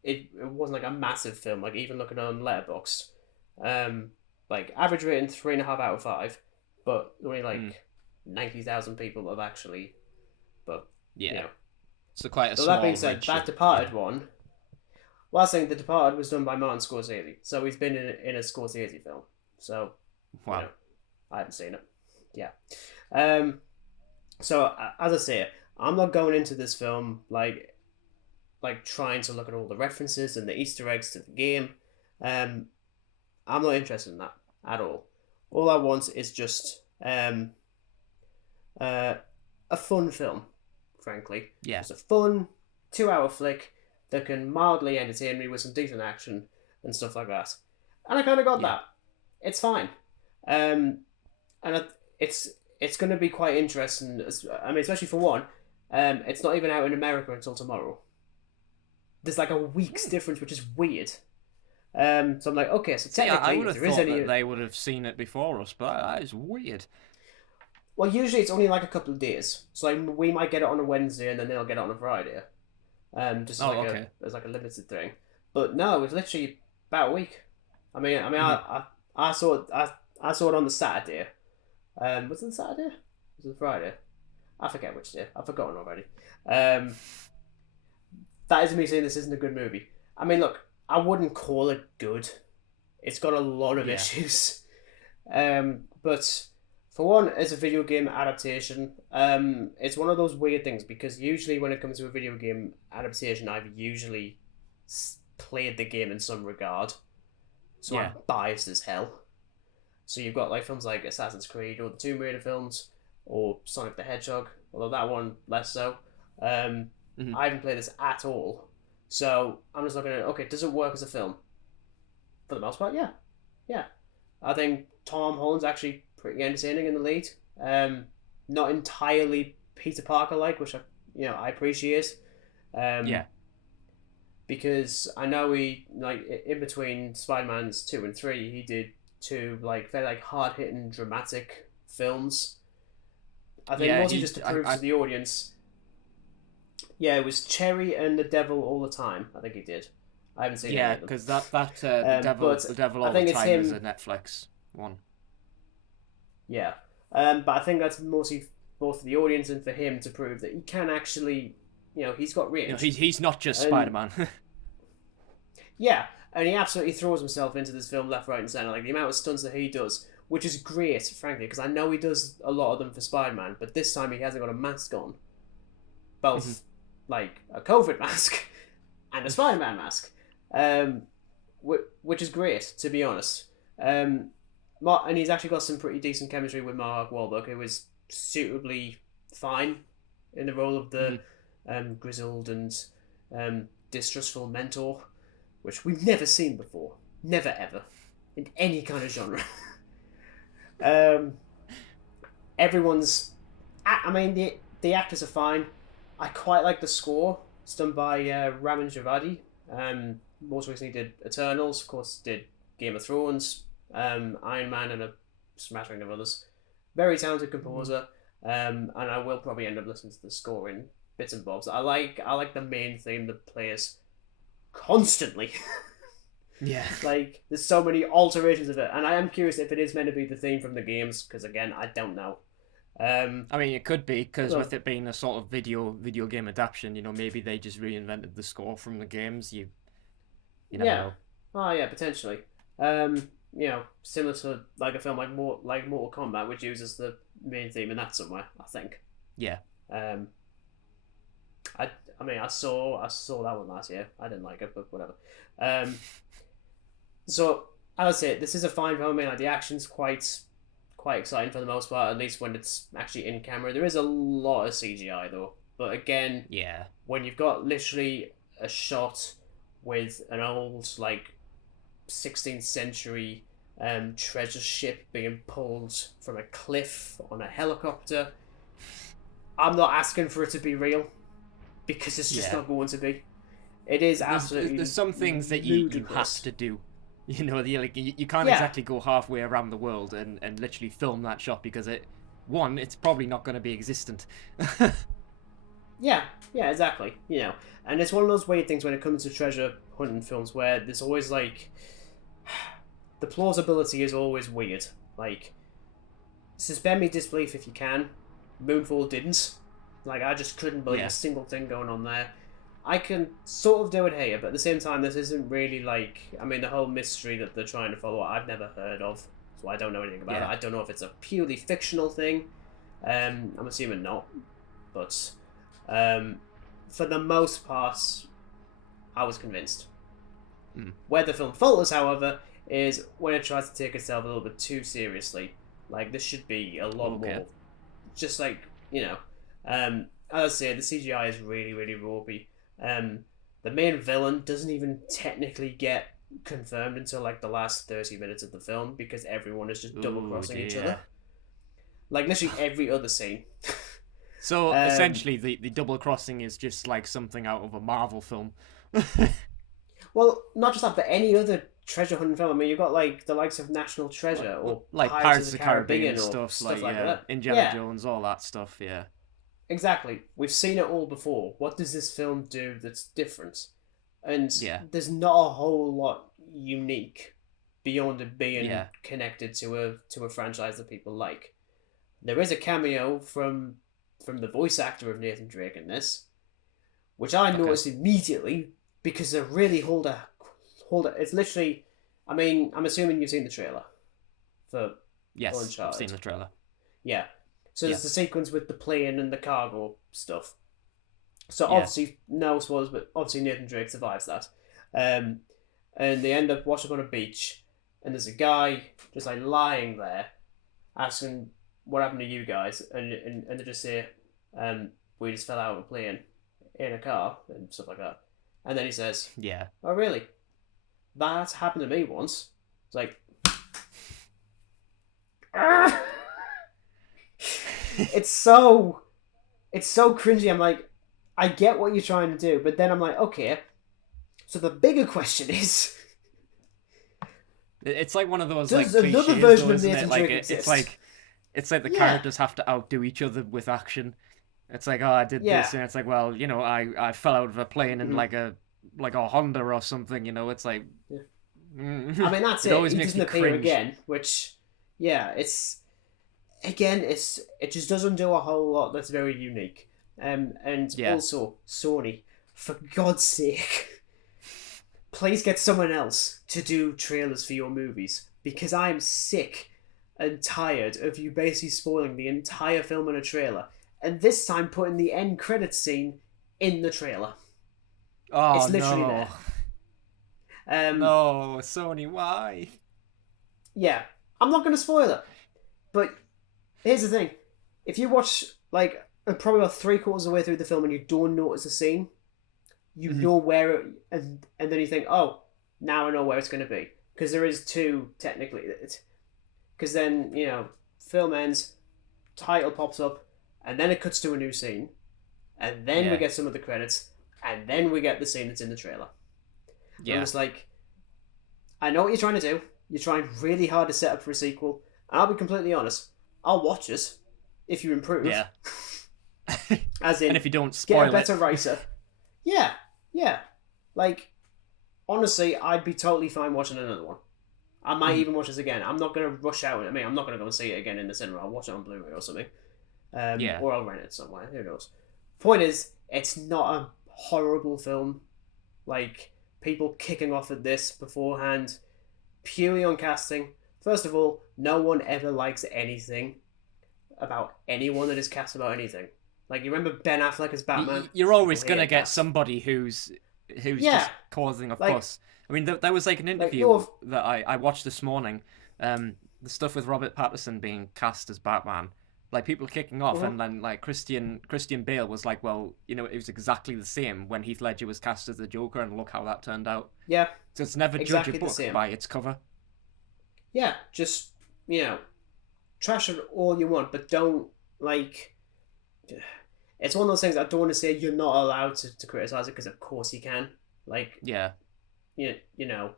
it wasn't like a massive film. Like even looking on Letterboxd, like average rating 3.5 out of 5, but only like 90,000 people have actually. But yeah, you know. So quite a so small. That being said, that Departed one. Well, I was saying The Departed was done by Martin Scorsese, so he's been in a Scorsese film. So, wow, you know, I haven't seen it. Yeah. So as I say, I'm not going into this film like trying to look at all the references and the Easter eggs to the game. I'm not interested in that at all. All I want is just a fun film, frankly. Yeah. It's a fun 2-hour flick that can mildly entertain me with some decent action and stuff like that. And I kind of got that. It's fine. And it's going to be quite interesting. I mean, especially for one, it's not even out in America until tomorrow. There's like a week's difference, which is weird. So I'm like, okay, so technically, I would have there is thought any. that they would have seen it before us, but that is weird. Well, usually it's only like a couple of days. So like we might get it on a Wednesday, and then they'll get it on a Friday. Just as like a limited thing. But no, it was literally about a week. Hmm. I saw it. I saw it on the Saturday. Was it the Saturday? Was it the Friday? I forget which day. I've forgotten already. Um, that isn't me saying this isn't a good movie. I mean, look, I wouldn't call it good. It's got a lot of Yeah. issues. But for one, as a video game adaptation, it's one of those weird things because usually when it comes to a video game adaptation, I've usually played the game in some regard, so I'm Yeah. biased as hell. So you've got like films like Assassin's Creed or the Tomb Raider films or Sonic the Hedgehog, although that one less so. Um, Hmm. I haven't played this at all, so I'm just looking at okay, does it work as a film? For the most part, yeah, yeah. I think Tom Holland's actually pretty entertaining in the lead. Um, Not entirely Peter Parker like, which I appreciate. Um, Yeah. because I know he like in between Spider Man's 2 and 3, he did two like very like hard hitting dramatic films. I think Yeah. mostly just to prove I to the audience. Yeah, it was Cherry and the Devil All the Time. I think he did. I haven't seen any Yeah, of them. because But the devil I all the think it's time is him. a Netflix one. Yeah. But I think that's mostly both for the audience and for him to prove that he can actually, he's got You know, range. he's not just Spider And Man. yeah, and he absolutely throws himself into this film left, right, and center. Like the amount of stunts that he does, which is great, frankly, because I know he does a lot of them for Spider Man, but this time he hasn't got a mask on. Hmm. Both like a COVID mask and a Spider Man mask. Um, which is great, to be honest. Um, and he's actually got some pretty decent chemistry with Mark Wahlberg, who was suitably fine in the role of the Hmm. grizzled and distrustful mentor, which we've never seen before, never ever, in any kind of genre. um, Everyone's, I mean, the actors are fine. I quite like the score. It's done by Ramin Djawadi. Most recently did Eternals, of course, did Game of Thrones, Iron Man, and a smattering of others. Very talented composer, and I will probably end up listening to the score in bits and bobs. I like the main theme that plays constantly. Yeah. Like there's so many alterations of it, and I am curious if it is meant to be the theme from the games because again, I don't know. Um, I mean, it could be because so with it being a sort of video game adaptation, maybe they just reinvented the score from the games. You never yeah, know. oh yeah, potentially. Similar to like a film like Mortal Kombat, which uses the main theme in that somewhere. I think. Yeah. Um, I I mean I saw that one last year. I didn't like it, but whatever. Um, so as I say, this is a fine film. I mean, like the action's quite exciting for the most part. At least when it's actually in camera. There is a lot of CGI though. But again, Yeah. when you've got literally a shot with an old like 16th century treasure ship being pulled from a cliff on a helicopter, I'm not asking for it to be real because it's just Yeah. not going to be. It is There's absolutely some things that you have ludicrous. to do. You can't Yeah, exactly go halfway around the world and literally film that shot because it's probably not going to be existent. yeah, yeah, exactly. And it's one of those weird things when it comes to treasure hunting films where there's always like the plausibility is always weird. Like, suspend me disbelief if you can. Moonfall didn't. Like, I just couldn't believe a Yeah. single thing going on there. I can sort of do it here, but at the same time, this isn't really like. I mean, the whole mystery that they're trying to follow, I've never heard of, so I don't know anything about it. Yeah. I don't know if it's a purely fictional thing. I'm assuming not, but um, for the most part, I was convinced. Mm. Where the film falters, however, is when it tries to take itself a little bit too seriously. Like this should be a lot Okay. more, just like as I say, the CGI is really really ropey. Um, the main villain doesn't even technically get confirmed until like the last 30 minutes of the film because everyone is just double Oh crossing each other. dear. Like literally every other scene. So um, essentially, the double crossing is just like something out of a Marvel film. well, not just that, but any other treasure hunting film. I mean, you've got like the likes of National Treasure or Like Pirates of Pirates the of the Caribbean Caribbean or stuff, stuff like like yeah, that. Indiana Yeah, Jones, all that stuff. Yeah. exactly. We've seen it all before. What does this film do that's different? and Yeah. there's not a whole lot unique beyond it being Yeah. connected to a franchise that people like. There is a cameo from the voice actor of Nathan Drake in this, which I Okay. noticed immediately because they really hold a. It's literally, I mean, I'm assuming you've seen the trailer for Yes, I've seen Uncharted. the trailer. Yeah. So Yeah. there's the sequence with the plane and the cargo stuff. So Yeah. obviously, no spoilers, but obviously Nathan Drake survives that. Um, and they end up washing up on a beach, and there's a guy just like lying there, asking what happened to you guys, and they just say, we just fell out of a plane in a car and stuff like that. And then he says, Yeah. "Oh really? That's happened to me once." It's like, it's so cringy. I'm like, I get what you're trying to do, but then I'm like, okay. So the bigger question is, It's like one of those does like another cliches, version though, of isn't Nathan it? Like Drake exist? it's like the Yeah, characters have to outdo each other with action. It's like, oh, I did yeah. this, and it's like, well, I fell out of a plane in Mhm. like a Honda or something. It's like, Yeah. I mean, that's it it. always He makes doesn't me appear cringe. again, which, yeah, it just doesn't do a whole lot that's very unique. And Yeah. also Sony, for God's sake, please get someone else to do trailers for your movies because I am sick and tired of you basically spoiling the entire film in a trailer, and this time putting the end credits scene in the trailer. Oh It's literally no, there. Um, no, Sony, why? yeah, I'm not going to spoil it, but here's the thing: if you watch like probably about 3/4 of the way through the film and you don't notice a scene, you Mhm. know where it, and then you think, oh, now I know where it's going to be because there is two technically. Because then film ends, title pops up, and then it cuts to a new scene, and then we Yeah. get some of the credits, and then we get the scene that's in the trailer. And I'm Yeah. just like, I know what you're trying to do. You're trying really hard to set up for a sequel, and I'll be completely honest. I'll watch it if you improve, Yeah. as And in if you don't get a spoil it. better writer. Yeah, yeah. Like honestly, I'd be totally fine watching another one. I might Mhm. even watch this again. I'm not gonna rush out. I mean, I'm not gonna go and see it again in the cinema. I'll watch it on Blu-ray or something, Yeah. or I'll rent it somewhere. Who knows? Point is, it's not a horrible film. Like people kicking off at this beforehand, purely on casting. First of all, no one ever likes anything about anyone that is cast about anything. Like you remember Ben Affleck as Batman? You're People always hate gonna a get cast. somebody who's Yeah, just causing a like fuss. I mean, there was like an no, interview that I watched this morning. The stuff with Robert Pattinson being cast as Batman, like people kicking off, uh-huh. and then like Christian Bale was like, well, it was exactly the same when Heath Ledger was cast as the Joker, and look how that turned out. Yeah, So it's never judge a exactly the book same. by its cover. Yeah, just you know, trash it all you want, but don't like. It's one of those things I don't want to say you're not allowed to criticize it because of course you can. Like Yeah, you know,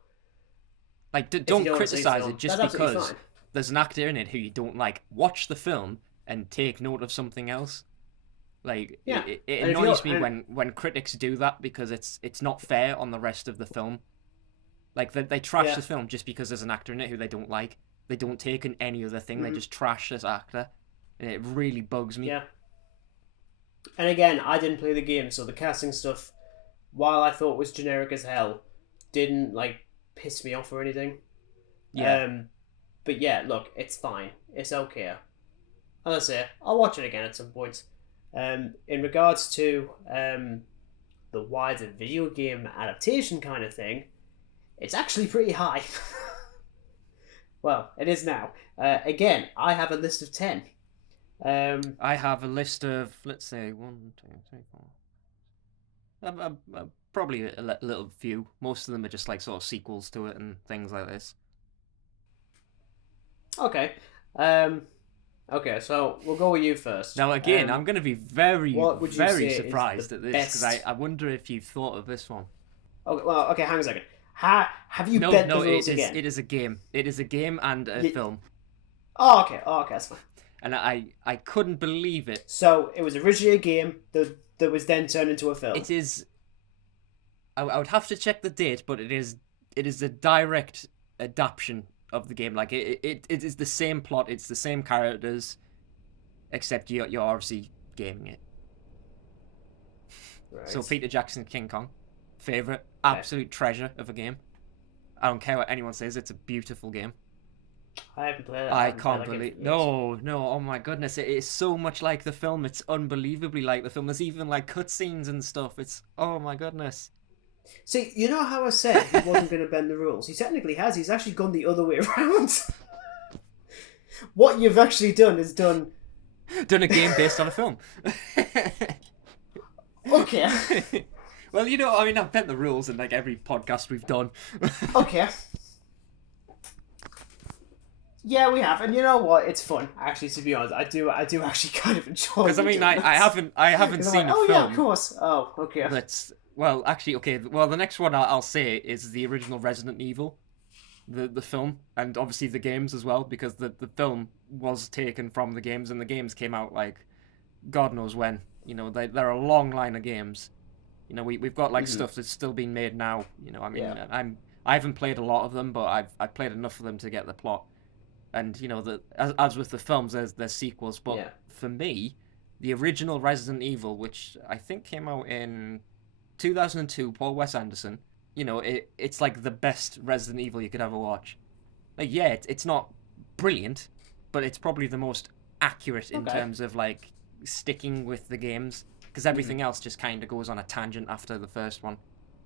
like if you don't don't want to see criticize it film, just that's absolutely because fine. there's an actor in it who you don't like. Watch the film and take note of something else. Like Yeah, it and if you're annoys me when critics do that because it's not fair on the rest of the film. Like they trash yeah, the film just because there's an actor in it who they don't like. They don't take in any other thing. They mm-hmm, just trash this actor, and it really bugs me. yeah. And again, I didn't play the game, so the casting stuff, while I thought was generic as hell, didn't like piss me off or anything. Yeah, Um, but yeah, look, it's fine. It's okay. As I say, I'll watch it again at some point. In regards to the wider video game adaptation kind of thing, it's actually pretty high. Well, it is now. Again, I have a list of 10. I have a list of, let's say, 1, 2, 3, 4. Probably a little few. Most of them are just like sort of sequels to it and things like this. Okay. Okay, so we'll go with you first. Now, again, I'm going to be very, What would you very say is the surprised at this because best? I wonder if you've thought of this one. Okay, well, okay, hang on a second. Have you No, bent the no, rules it is again? it is a game. It is a game and a film, Oh, okay, that's fine. and I couldn't believe it. So it was originally a game that was then turned into a film. It is I would have to check the date, but it is a direct adaptation of the game. Like it is the same plot, it's the same characters, except you're obviously gaming it. So Right. Peter Jackson King Kong, favorite, Okay. absolute treasure of a game. I don't care what anyone says, it's a beautiful game. I haven't played it. I I haven't played can't that game for believe years. no, oh my goodness, it is so much like the film. It's unbelievably like the film. There's even like cutscenes and stuff. It's oh my goodness. See, you know how I said he wasn't going to bend the rules? He technically has. He's actually gone the other way around. What you've actually done is done. Done a game based on a film. Okay. Well, I mean, I've bent the rules in like every podcast we've done. Okay. Yeah, we have, and you know what? It's fun. Actually, to be honest, I do actually kind of enjoy. Because I mean, doing I haven't this. seen a Oh yeah, of film course. Oh, okay. that's well, actually, okay. Well, the next one I'll say is the original Resident Evil, the film, and obviously the games as well, because the film was taken from the games, and the games came out like God knows when. They're a long line of games. We've got like Mm-hmm. stuff that's still being made now. I mean, Yeah. I haven't played a lot of them, but I've played enough of them to get the plot. And as with the films, there's sequels. But Yeah. for me, the original Resident Evil, which I think came out in 2002, Paul Wes Anderson. It's like the best Resident Evil you could ever watch. Like, yeah, it's not brilliant, but it's probably the most accurate in Okay. terms of like sticking with the games, because Mm-hmm. everything else just kind of goes on a tangent after the first one.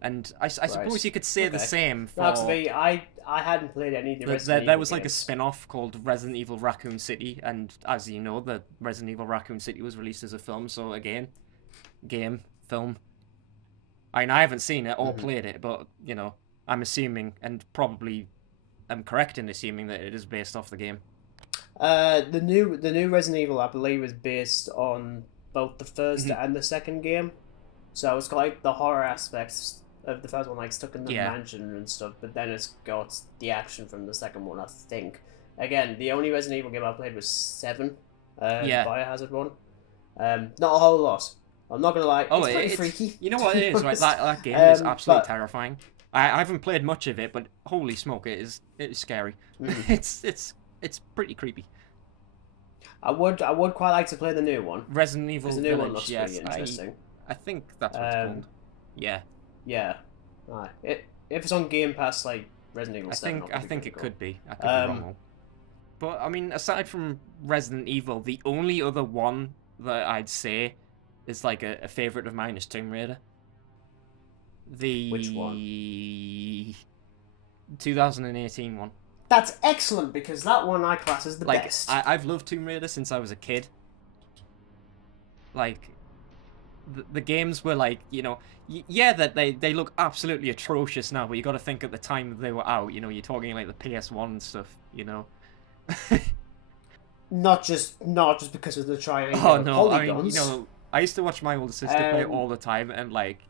And I suppose Right. you could say the Okay. same No, to for me, I hadn't played any of the there, Resident there Evil was like a games. spin-off called Resident Evil Raccoon City, and as you know, the Resident Evil Raccoon City was released as a film, so again, game, film. I mean, I haven't seen it or Mm-hmm. played it, but I'm assuming, and probably am correct in assuming, that it is based off the game. The new Resident Evil, I believe, is based on both the first Mhm. and the second game. So it's got like the horror aspects of the first one, like stuck in the Yeah, mansion and stuff. But then it's got the action from the second one, I think. Again, the only Resident Evil game I played was Seven, the yeah. Biohazard one. Not a whole lot. I'm not gonna lie, Oh, it's pretty it's freaky. you know To what it be is, right? honest. That game is absolutely But terrifying. I haven't played much of it, but holy smoke, it is scary. mhm. It's pretty creepy. I would quite like to play the new one Resident because Evil the new one Village, looks pretty yes, interesting. I think that's what it's Um, called. Yeah, yeah, if it's on Game Pass, like Resident Evil I Seven, think that'll I be think pretty it cool. could be. I could be wrong Um, though. But I mean, aside from Resident Evil, the only other one that I'd say is like a favorite of mine is Tomb Raider. which one? The 2018 one. That's excellent because that one I class as the Like best. I've loved Tomb Raider since I was a kid. Like the games were like yeah, that they look absolutely atrocious now, but you got to think at the time that they were out. You're talking like the PS1 and stuff. Not just because of the Oh triangular no, I mean, polygons. I used to watch my older sister play it Um, all the time, and like,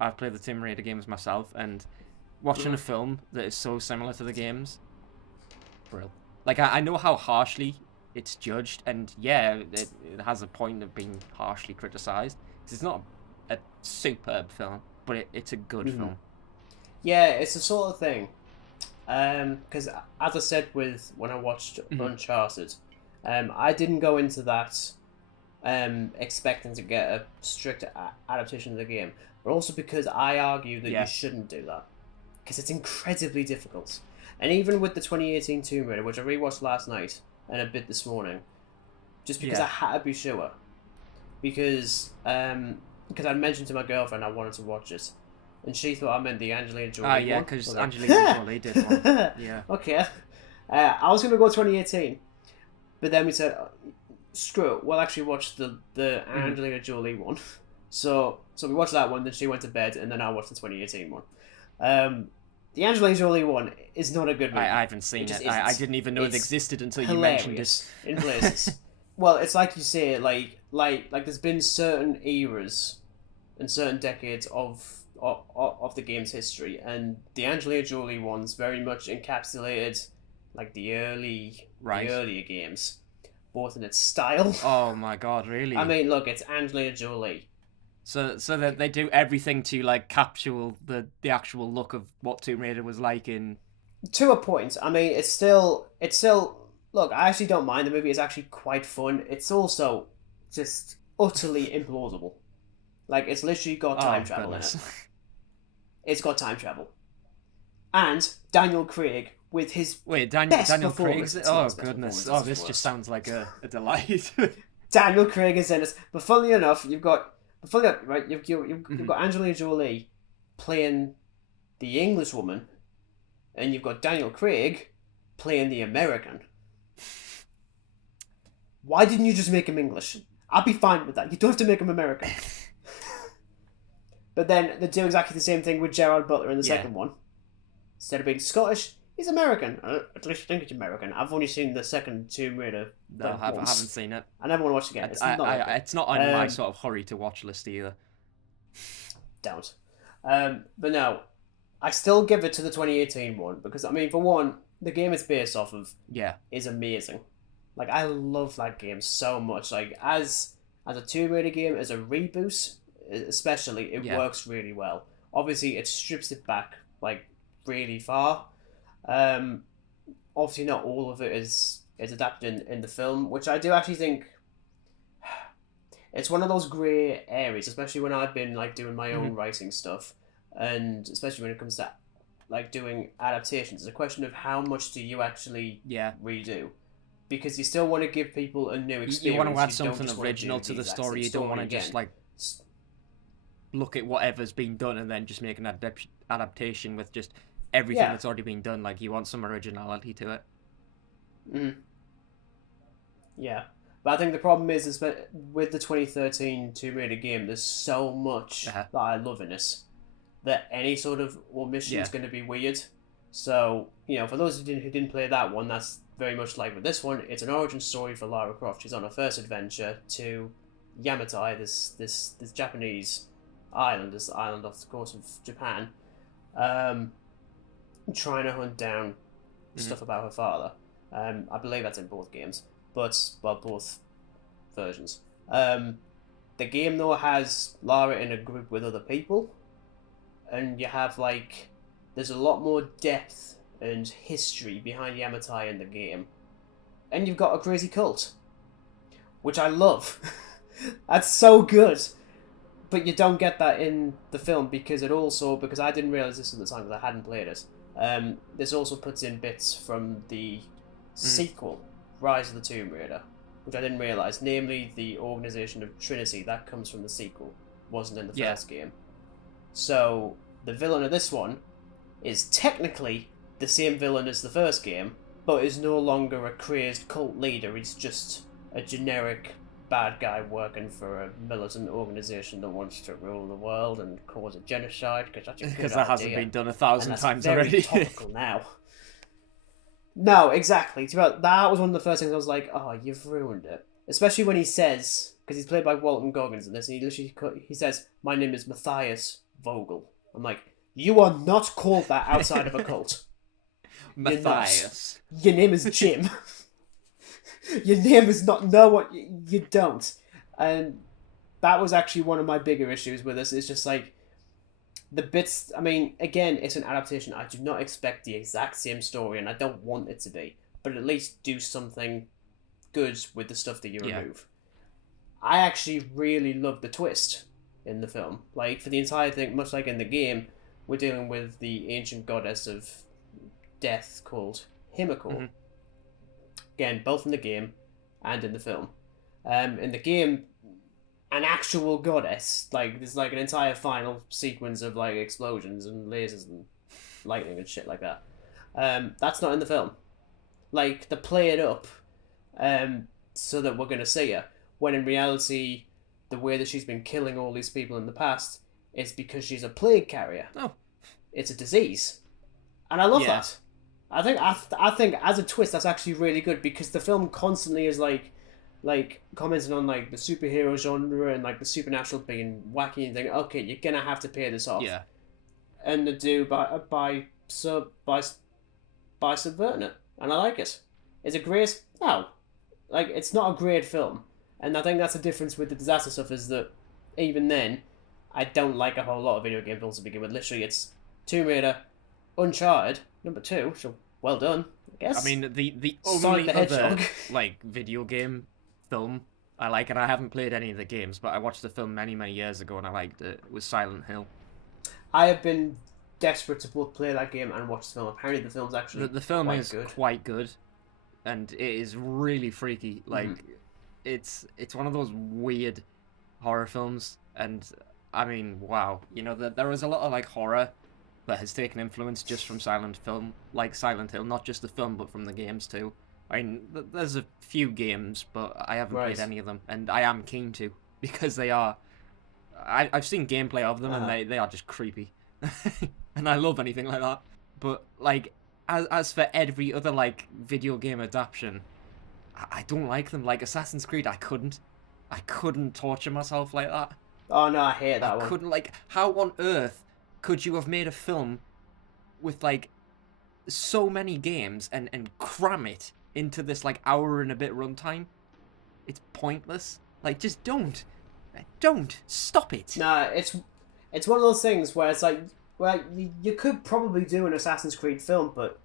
I've played the Tomb Raider games myself, and watching a mhm. film that is so similar to the games, brilliant. Like, I know how harshly it's judged, and yeah, it has a point of being harshly criticized. 'Cause it's not a superb film, but it's a good Mhm. film. Yeah, it's the sort of thing. Because as I said with when I watched Mhm. Uncharted, I didn't go into that expecting to get a strict adaptation of the game, but also because I argue that you Yeah, shouldn't do that because it's incredibly difficult. And even with the 2018 Tomb Raider, which I rewatched last night and a bit this morning, just because I yeah. had to be sure, because I mentioned to my girlfriend I wanted to watch it, and she thought I meant the Angelina Ah, Jolie yeah, one. I because was like, Angelina Jolie did one. Yeah. okay. I was gonna go 2018, but then we said, screw it. We'll actually watch the Mhm. Angelina Jolie one. So we watched that one. Then she went to bed, and then I watched the 2018 one. The Angelina Jolie one is not a good I movie. haven't It seen just it. I isn't. didn't even know it It's existed until you mentioned it. hilarious in places. Well, it's like you say, like there's been certain eras and certain decades of the game's history, and the Angelina Jolie one's very much encapsulated like the Right. earlier games, both in its style. Oh my god, I really? mean, look, it's Angelina Jolie. So that they do everything to like capture the actual look of what Tomb Raider was like in. To a point. I mean, it's still. Look, I actually don't mind the movie. It's actually quite fun. It's also just utterly implausible. Like, it's literally got time Oh travel in it. goodness. It's got time travel. And Daniel Craig with his Wait, best Daniel performance. Craig's. It's not Oh his best goodness. performance, Oh, it's his this just worst. sounds like a delight. Daniel Craig is in it. But funnily enough, right, you've Mhm. got Angelina Jolie playing the English woman, and you've got Daniel Craig playing the American. Why didn't you just make him English? I'd be fine with that. You don't have to make him American. But then they do exactly the same thing with Gerard Butler in the Yeah. second one. Instead of being Scottish, he's American. At least I think it's American. I've only seen the second Tomb Raider No, like I once. haven't seen it. I never want to watch it again. It's not that good. It's not on my sort of hurry to watch list either. Don't. But no, I still give it to the 2018 one because, I mean, for one, the game it's based off of Yeah. is amazing. Like, I love that game so much. Like, as a Tomb Raider game, as a reboot, especially, it Yeah. works really well. Obviously, it strips it back like really far. Um, Obviously, not all of it is adapted in the film, which I do actually think it's one of those grey areas, especially when I've been like doing my own Mhm. writing stuff, and especially when it comes to like doing adaptations. It's a question of how much do you actually Yeah. redo, because you still want to give people a new experience. You want to add don't something just wanna original do to the exact story. same You don't want to just again. like look at whatever's been done and then just make an adaptation with just everything Yeah. that's already been done. Like you want some originality to it. Mm. Yeah. But I think the problem is that with the 2013 Tomb Raider game, there's so much Uh-huh. that I love in it that any sort of omission is Yeah. going to be weird. So, for those who didn't play that one, that's very much like with this one. It's an origin story for Lara Croft. She's on her first adventure to Yamatai, this Japanese island, this island off the coast of Japan, um, trying to hunt down stuff about her father. I believe that's in both games, both versions. The game though has Lara in a group with other people, and you have there's a lot more depth and history behind Yamatai in the game, and you've got a crazy cult, which I love. That's so good. But you don't get that in the film because I didn't realize this at the time because I hadn't played it. This also puts in bits from the sequel, Rise of the Tomb Raider, which I didn't realize. Namely, the organization of Trinity that comes from the sequel wasn't in the first game. So the villain of this one is technically the same villain as the first game, but is no longer a crazed cult leader. He's just a generic bad guy working for a militant organization that wants to rule the world and cause a genocide because that's a good idea. Because that hasn't been done 1,000 times very already. topical now. No, exactly. That was one of the first things I was like, oh, you've ruined it. Especially when he says, because he's played by Walton Goggins in this, and he says, my name is Matthias Vogel. I'm like, you are not called that outside of a cult. Matthias. Your name is Jim. Your name is not. No, what you don't. And that was actually one of my bigger issues with this. It's just like the bits. I mean, again, it's an adaptation. I do not expect the exact same story, and I don't want it to be. But at least do something good with the stuff that you remove. I actually really love the twist in the film. Like, for the entire thing, much like in the game, we're dealing with the ancient goddess of death called Himiko. Mm-hmm. Again, both in the game and in the film. In the game, an actual goddess. There's an entire final sequence of explosions and lasers and lightning and shit like that. That's not in the film. They play it up so that we're going to see her. When in reality, the way that she's been killing all these people in the past is because she's a plague carrier. Oh. It's a disease. And I love that. I think as a twist that's actually really good because the film constantly is commenting on the superhero genre and the supernatural being wacky and thinking, okay, you're gonna have to pay this off. Yeah. And they do by subverting it. And I like it. Is it great? No. It's not a great film. And I think that's the difference with the disaster stuff is that even then, I don't like a whole lot of video game films to begin with. Literally, it's Tomb Raider, Uncharted, number 2, so well done, I I guess. mean, the Sonic only the other Hedgehog. like video game film I like, and I haven't played any of the games, but I watched the film many years ago and I liked it. Was Silent Hill. I have been desperate to both play that game and watch the film. Apparently, the film's actually The film quite is good. quite good, and it is really freaky. Like, it's one of those weird horror films, and I mean, wow, there is a lot of like horror that has taken influence just from Silent Hill, not just the film, but from the games too. I mean, there's a few games, but I haven't played any of them, and I am keen to because they are. I've seen gameplay of them, and they are just creepy, and I love anything like that. But like, as for every other like video game adaptation, I don't like them. Like Assassin's Creed, I couldn't torture myself like that. Oh no, I hate that I one. couldn't, like, how on earth could you have made a film with like so many games and cram it into this like hour and a bit runtime? It's pointless. Like, just don't stop it. Nah, it's one of those things where it's like, well, you could probably do an Assassin's Creed film, but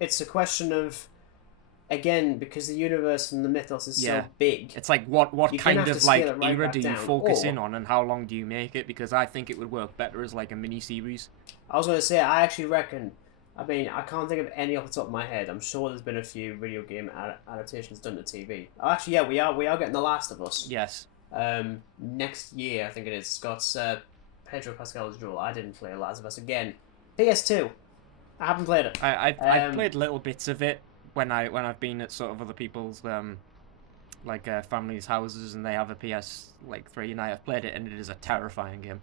it's a question of, again, because the universe and the mythos is so big. It's like what kind of like right era do you down. focus in on, and how long do you make it? Because I think it would work better as like a mini series. I was going to say, I actually reckon. I mean, I can't think of any off the top of my head. I'm sure there's been a few video game adaptations done to TV. Oh, actually, yeah, we are getting The Last of Us. Yes. Next year, I think it is. It's got Pedro Pascal's role. I didn't play Last of Us again. PS2. I haven't played it. I've played little bits of it when I've been at sort of other people's families' houses and they have a PS3 and I have played it, and it is a terrifying game.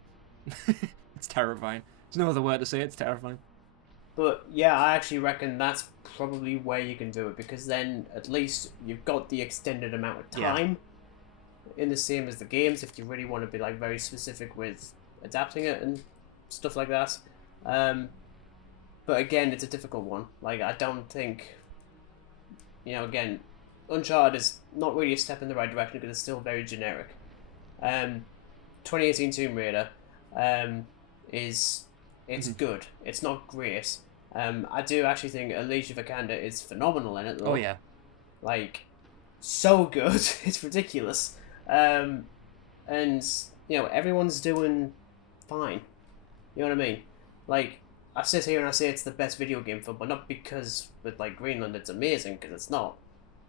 It's terrifying. There's no other word to say it. It's terrifying. But yeah, I actually reckon that's probably where you can do it, because then at least you've got the extended amount of time in the same as the games, if you really want to be like very specific with adapting it and stuff like that. But again, it's a difficult one. Like, I don't think, again, Uncharted is not really a step in the right direction because it's still very generic. 2018 Tomb Raider is good. It's not great. I do actually think Alicia Vikander is phenomenal in it, though. Oh yeah, like, so good. It's ridiculous. And everyone's doing fine. You know what I mean? Like, I sit here and I say it's the best video game film, but not because with like Greenland it's amazing, because it's not.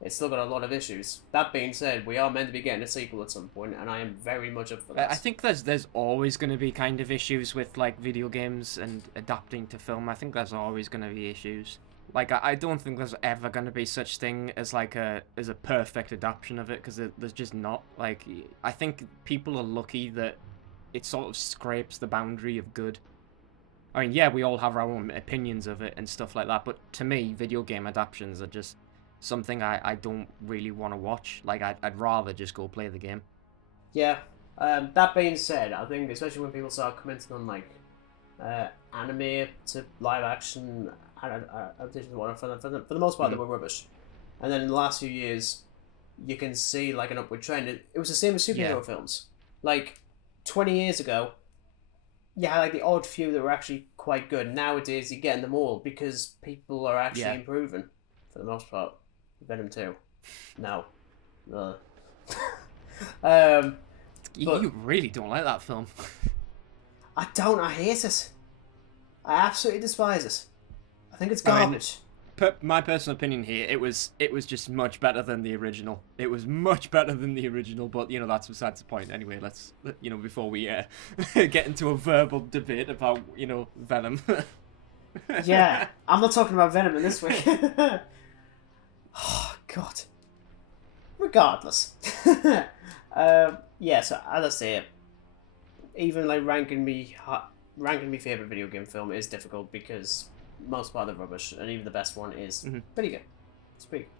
It's still got a lot of issues. That being said, we are meant to be getting a sequel at some point, and I am very much up for that. I think there's always going to be kind of issues with like video games and adapting to film. I think there's always going to be issues. Like, I don't think there's ever going to be such thing as like a perfect adaptation of it, because there's just not. Like, I think people are lucky that it sort of scrapes the boundary of good. I mean, yeah, we all have our own opinions of it and stuff like that, but to me, video game adaptations are just something I don't really want to watch. Like, I'd rather just go play the game. Yeah. That being said, I think especially when people start commenting on like anime to live action adaptations and whatnot, for the most part, they were rubbish. And then in the last few years, you can see like an upward trend. It was the same with superhero films. Like 20 years ago, you had like the odd few that were actually quite good. Nowadays, you're getting them all because people are actually improving for the most part. Venom 2. No. You really don't like that film. I don't. I hate it. I absolutely despise it. I think it's garbage. My personal opinion here, it was just much better than the original. It was much better than the original, but that's besides the point. Anyway, let's before we get into a verbal debate about Venom. Yeah, I'm not talking about Venom in this week. Oh God. Regardless. Yeah. So as I say, even like ranking me favorite video game film is difficult because most part of the rubbish, and even the best one is pretty good. It's pretty good.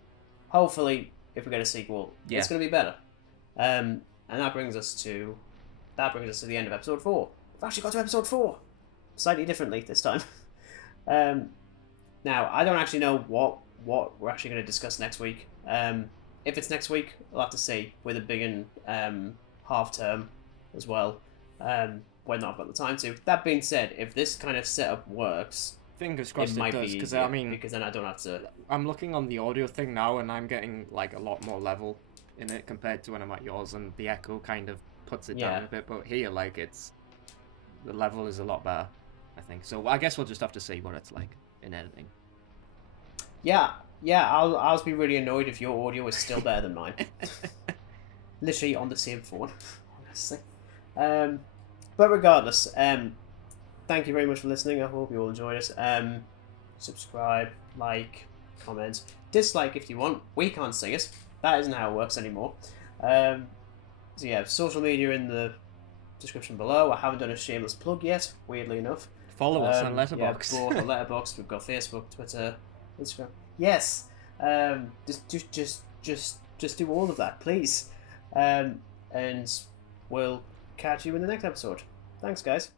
Hopefully, if we get a sequel, it's going to be better. And that brings us to the end of episode 4. We've actually got to episode 4, slightly differently this time. Now I don't actually know what we're actually going to discuss next week. If it's next week, I'll have to see with a big half term as well. when I've got the time to. That being said, if this kind of setup works, Fingers it crossed it might be does, because easier I mean, because then I don't have to. I'm looking on the audio thing now, and I'm getting like a lot more level in it compared to when I'm at yours, and the echo kind of puts it down Yeah. a bit. But here, like, the level is a lot better, I think. So I guess we'll just have to see what it's like in editing. Yeah, yeah. I'll be really annoyed if your audio is still better than mine. Literally on the same phone, honestly. But regardless, thank you very much for listening. I hope you all enjoyed it. Subscribe, like, comment, dislike if you want. We can't see it. That isn't how it works anymore. So yeah, social media in the description below. I haven't done a shameless plug yet, weirdly enough. Follow us on Letterboxd. Yeah, both on Letterboxd. We've got Facebook, Twitter, Instagram. Yes. Just do all of that, please. And we'll catch you in the next episode. Thanks, guys.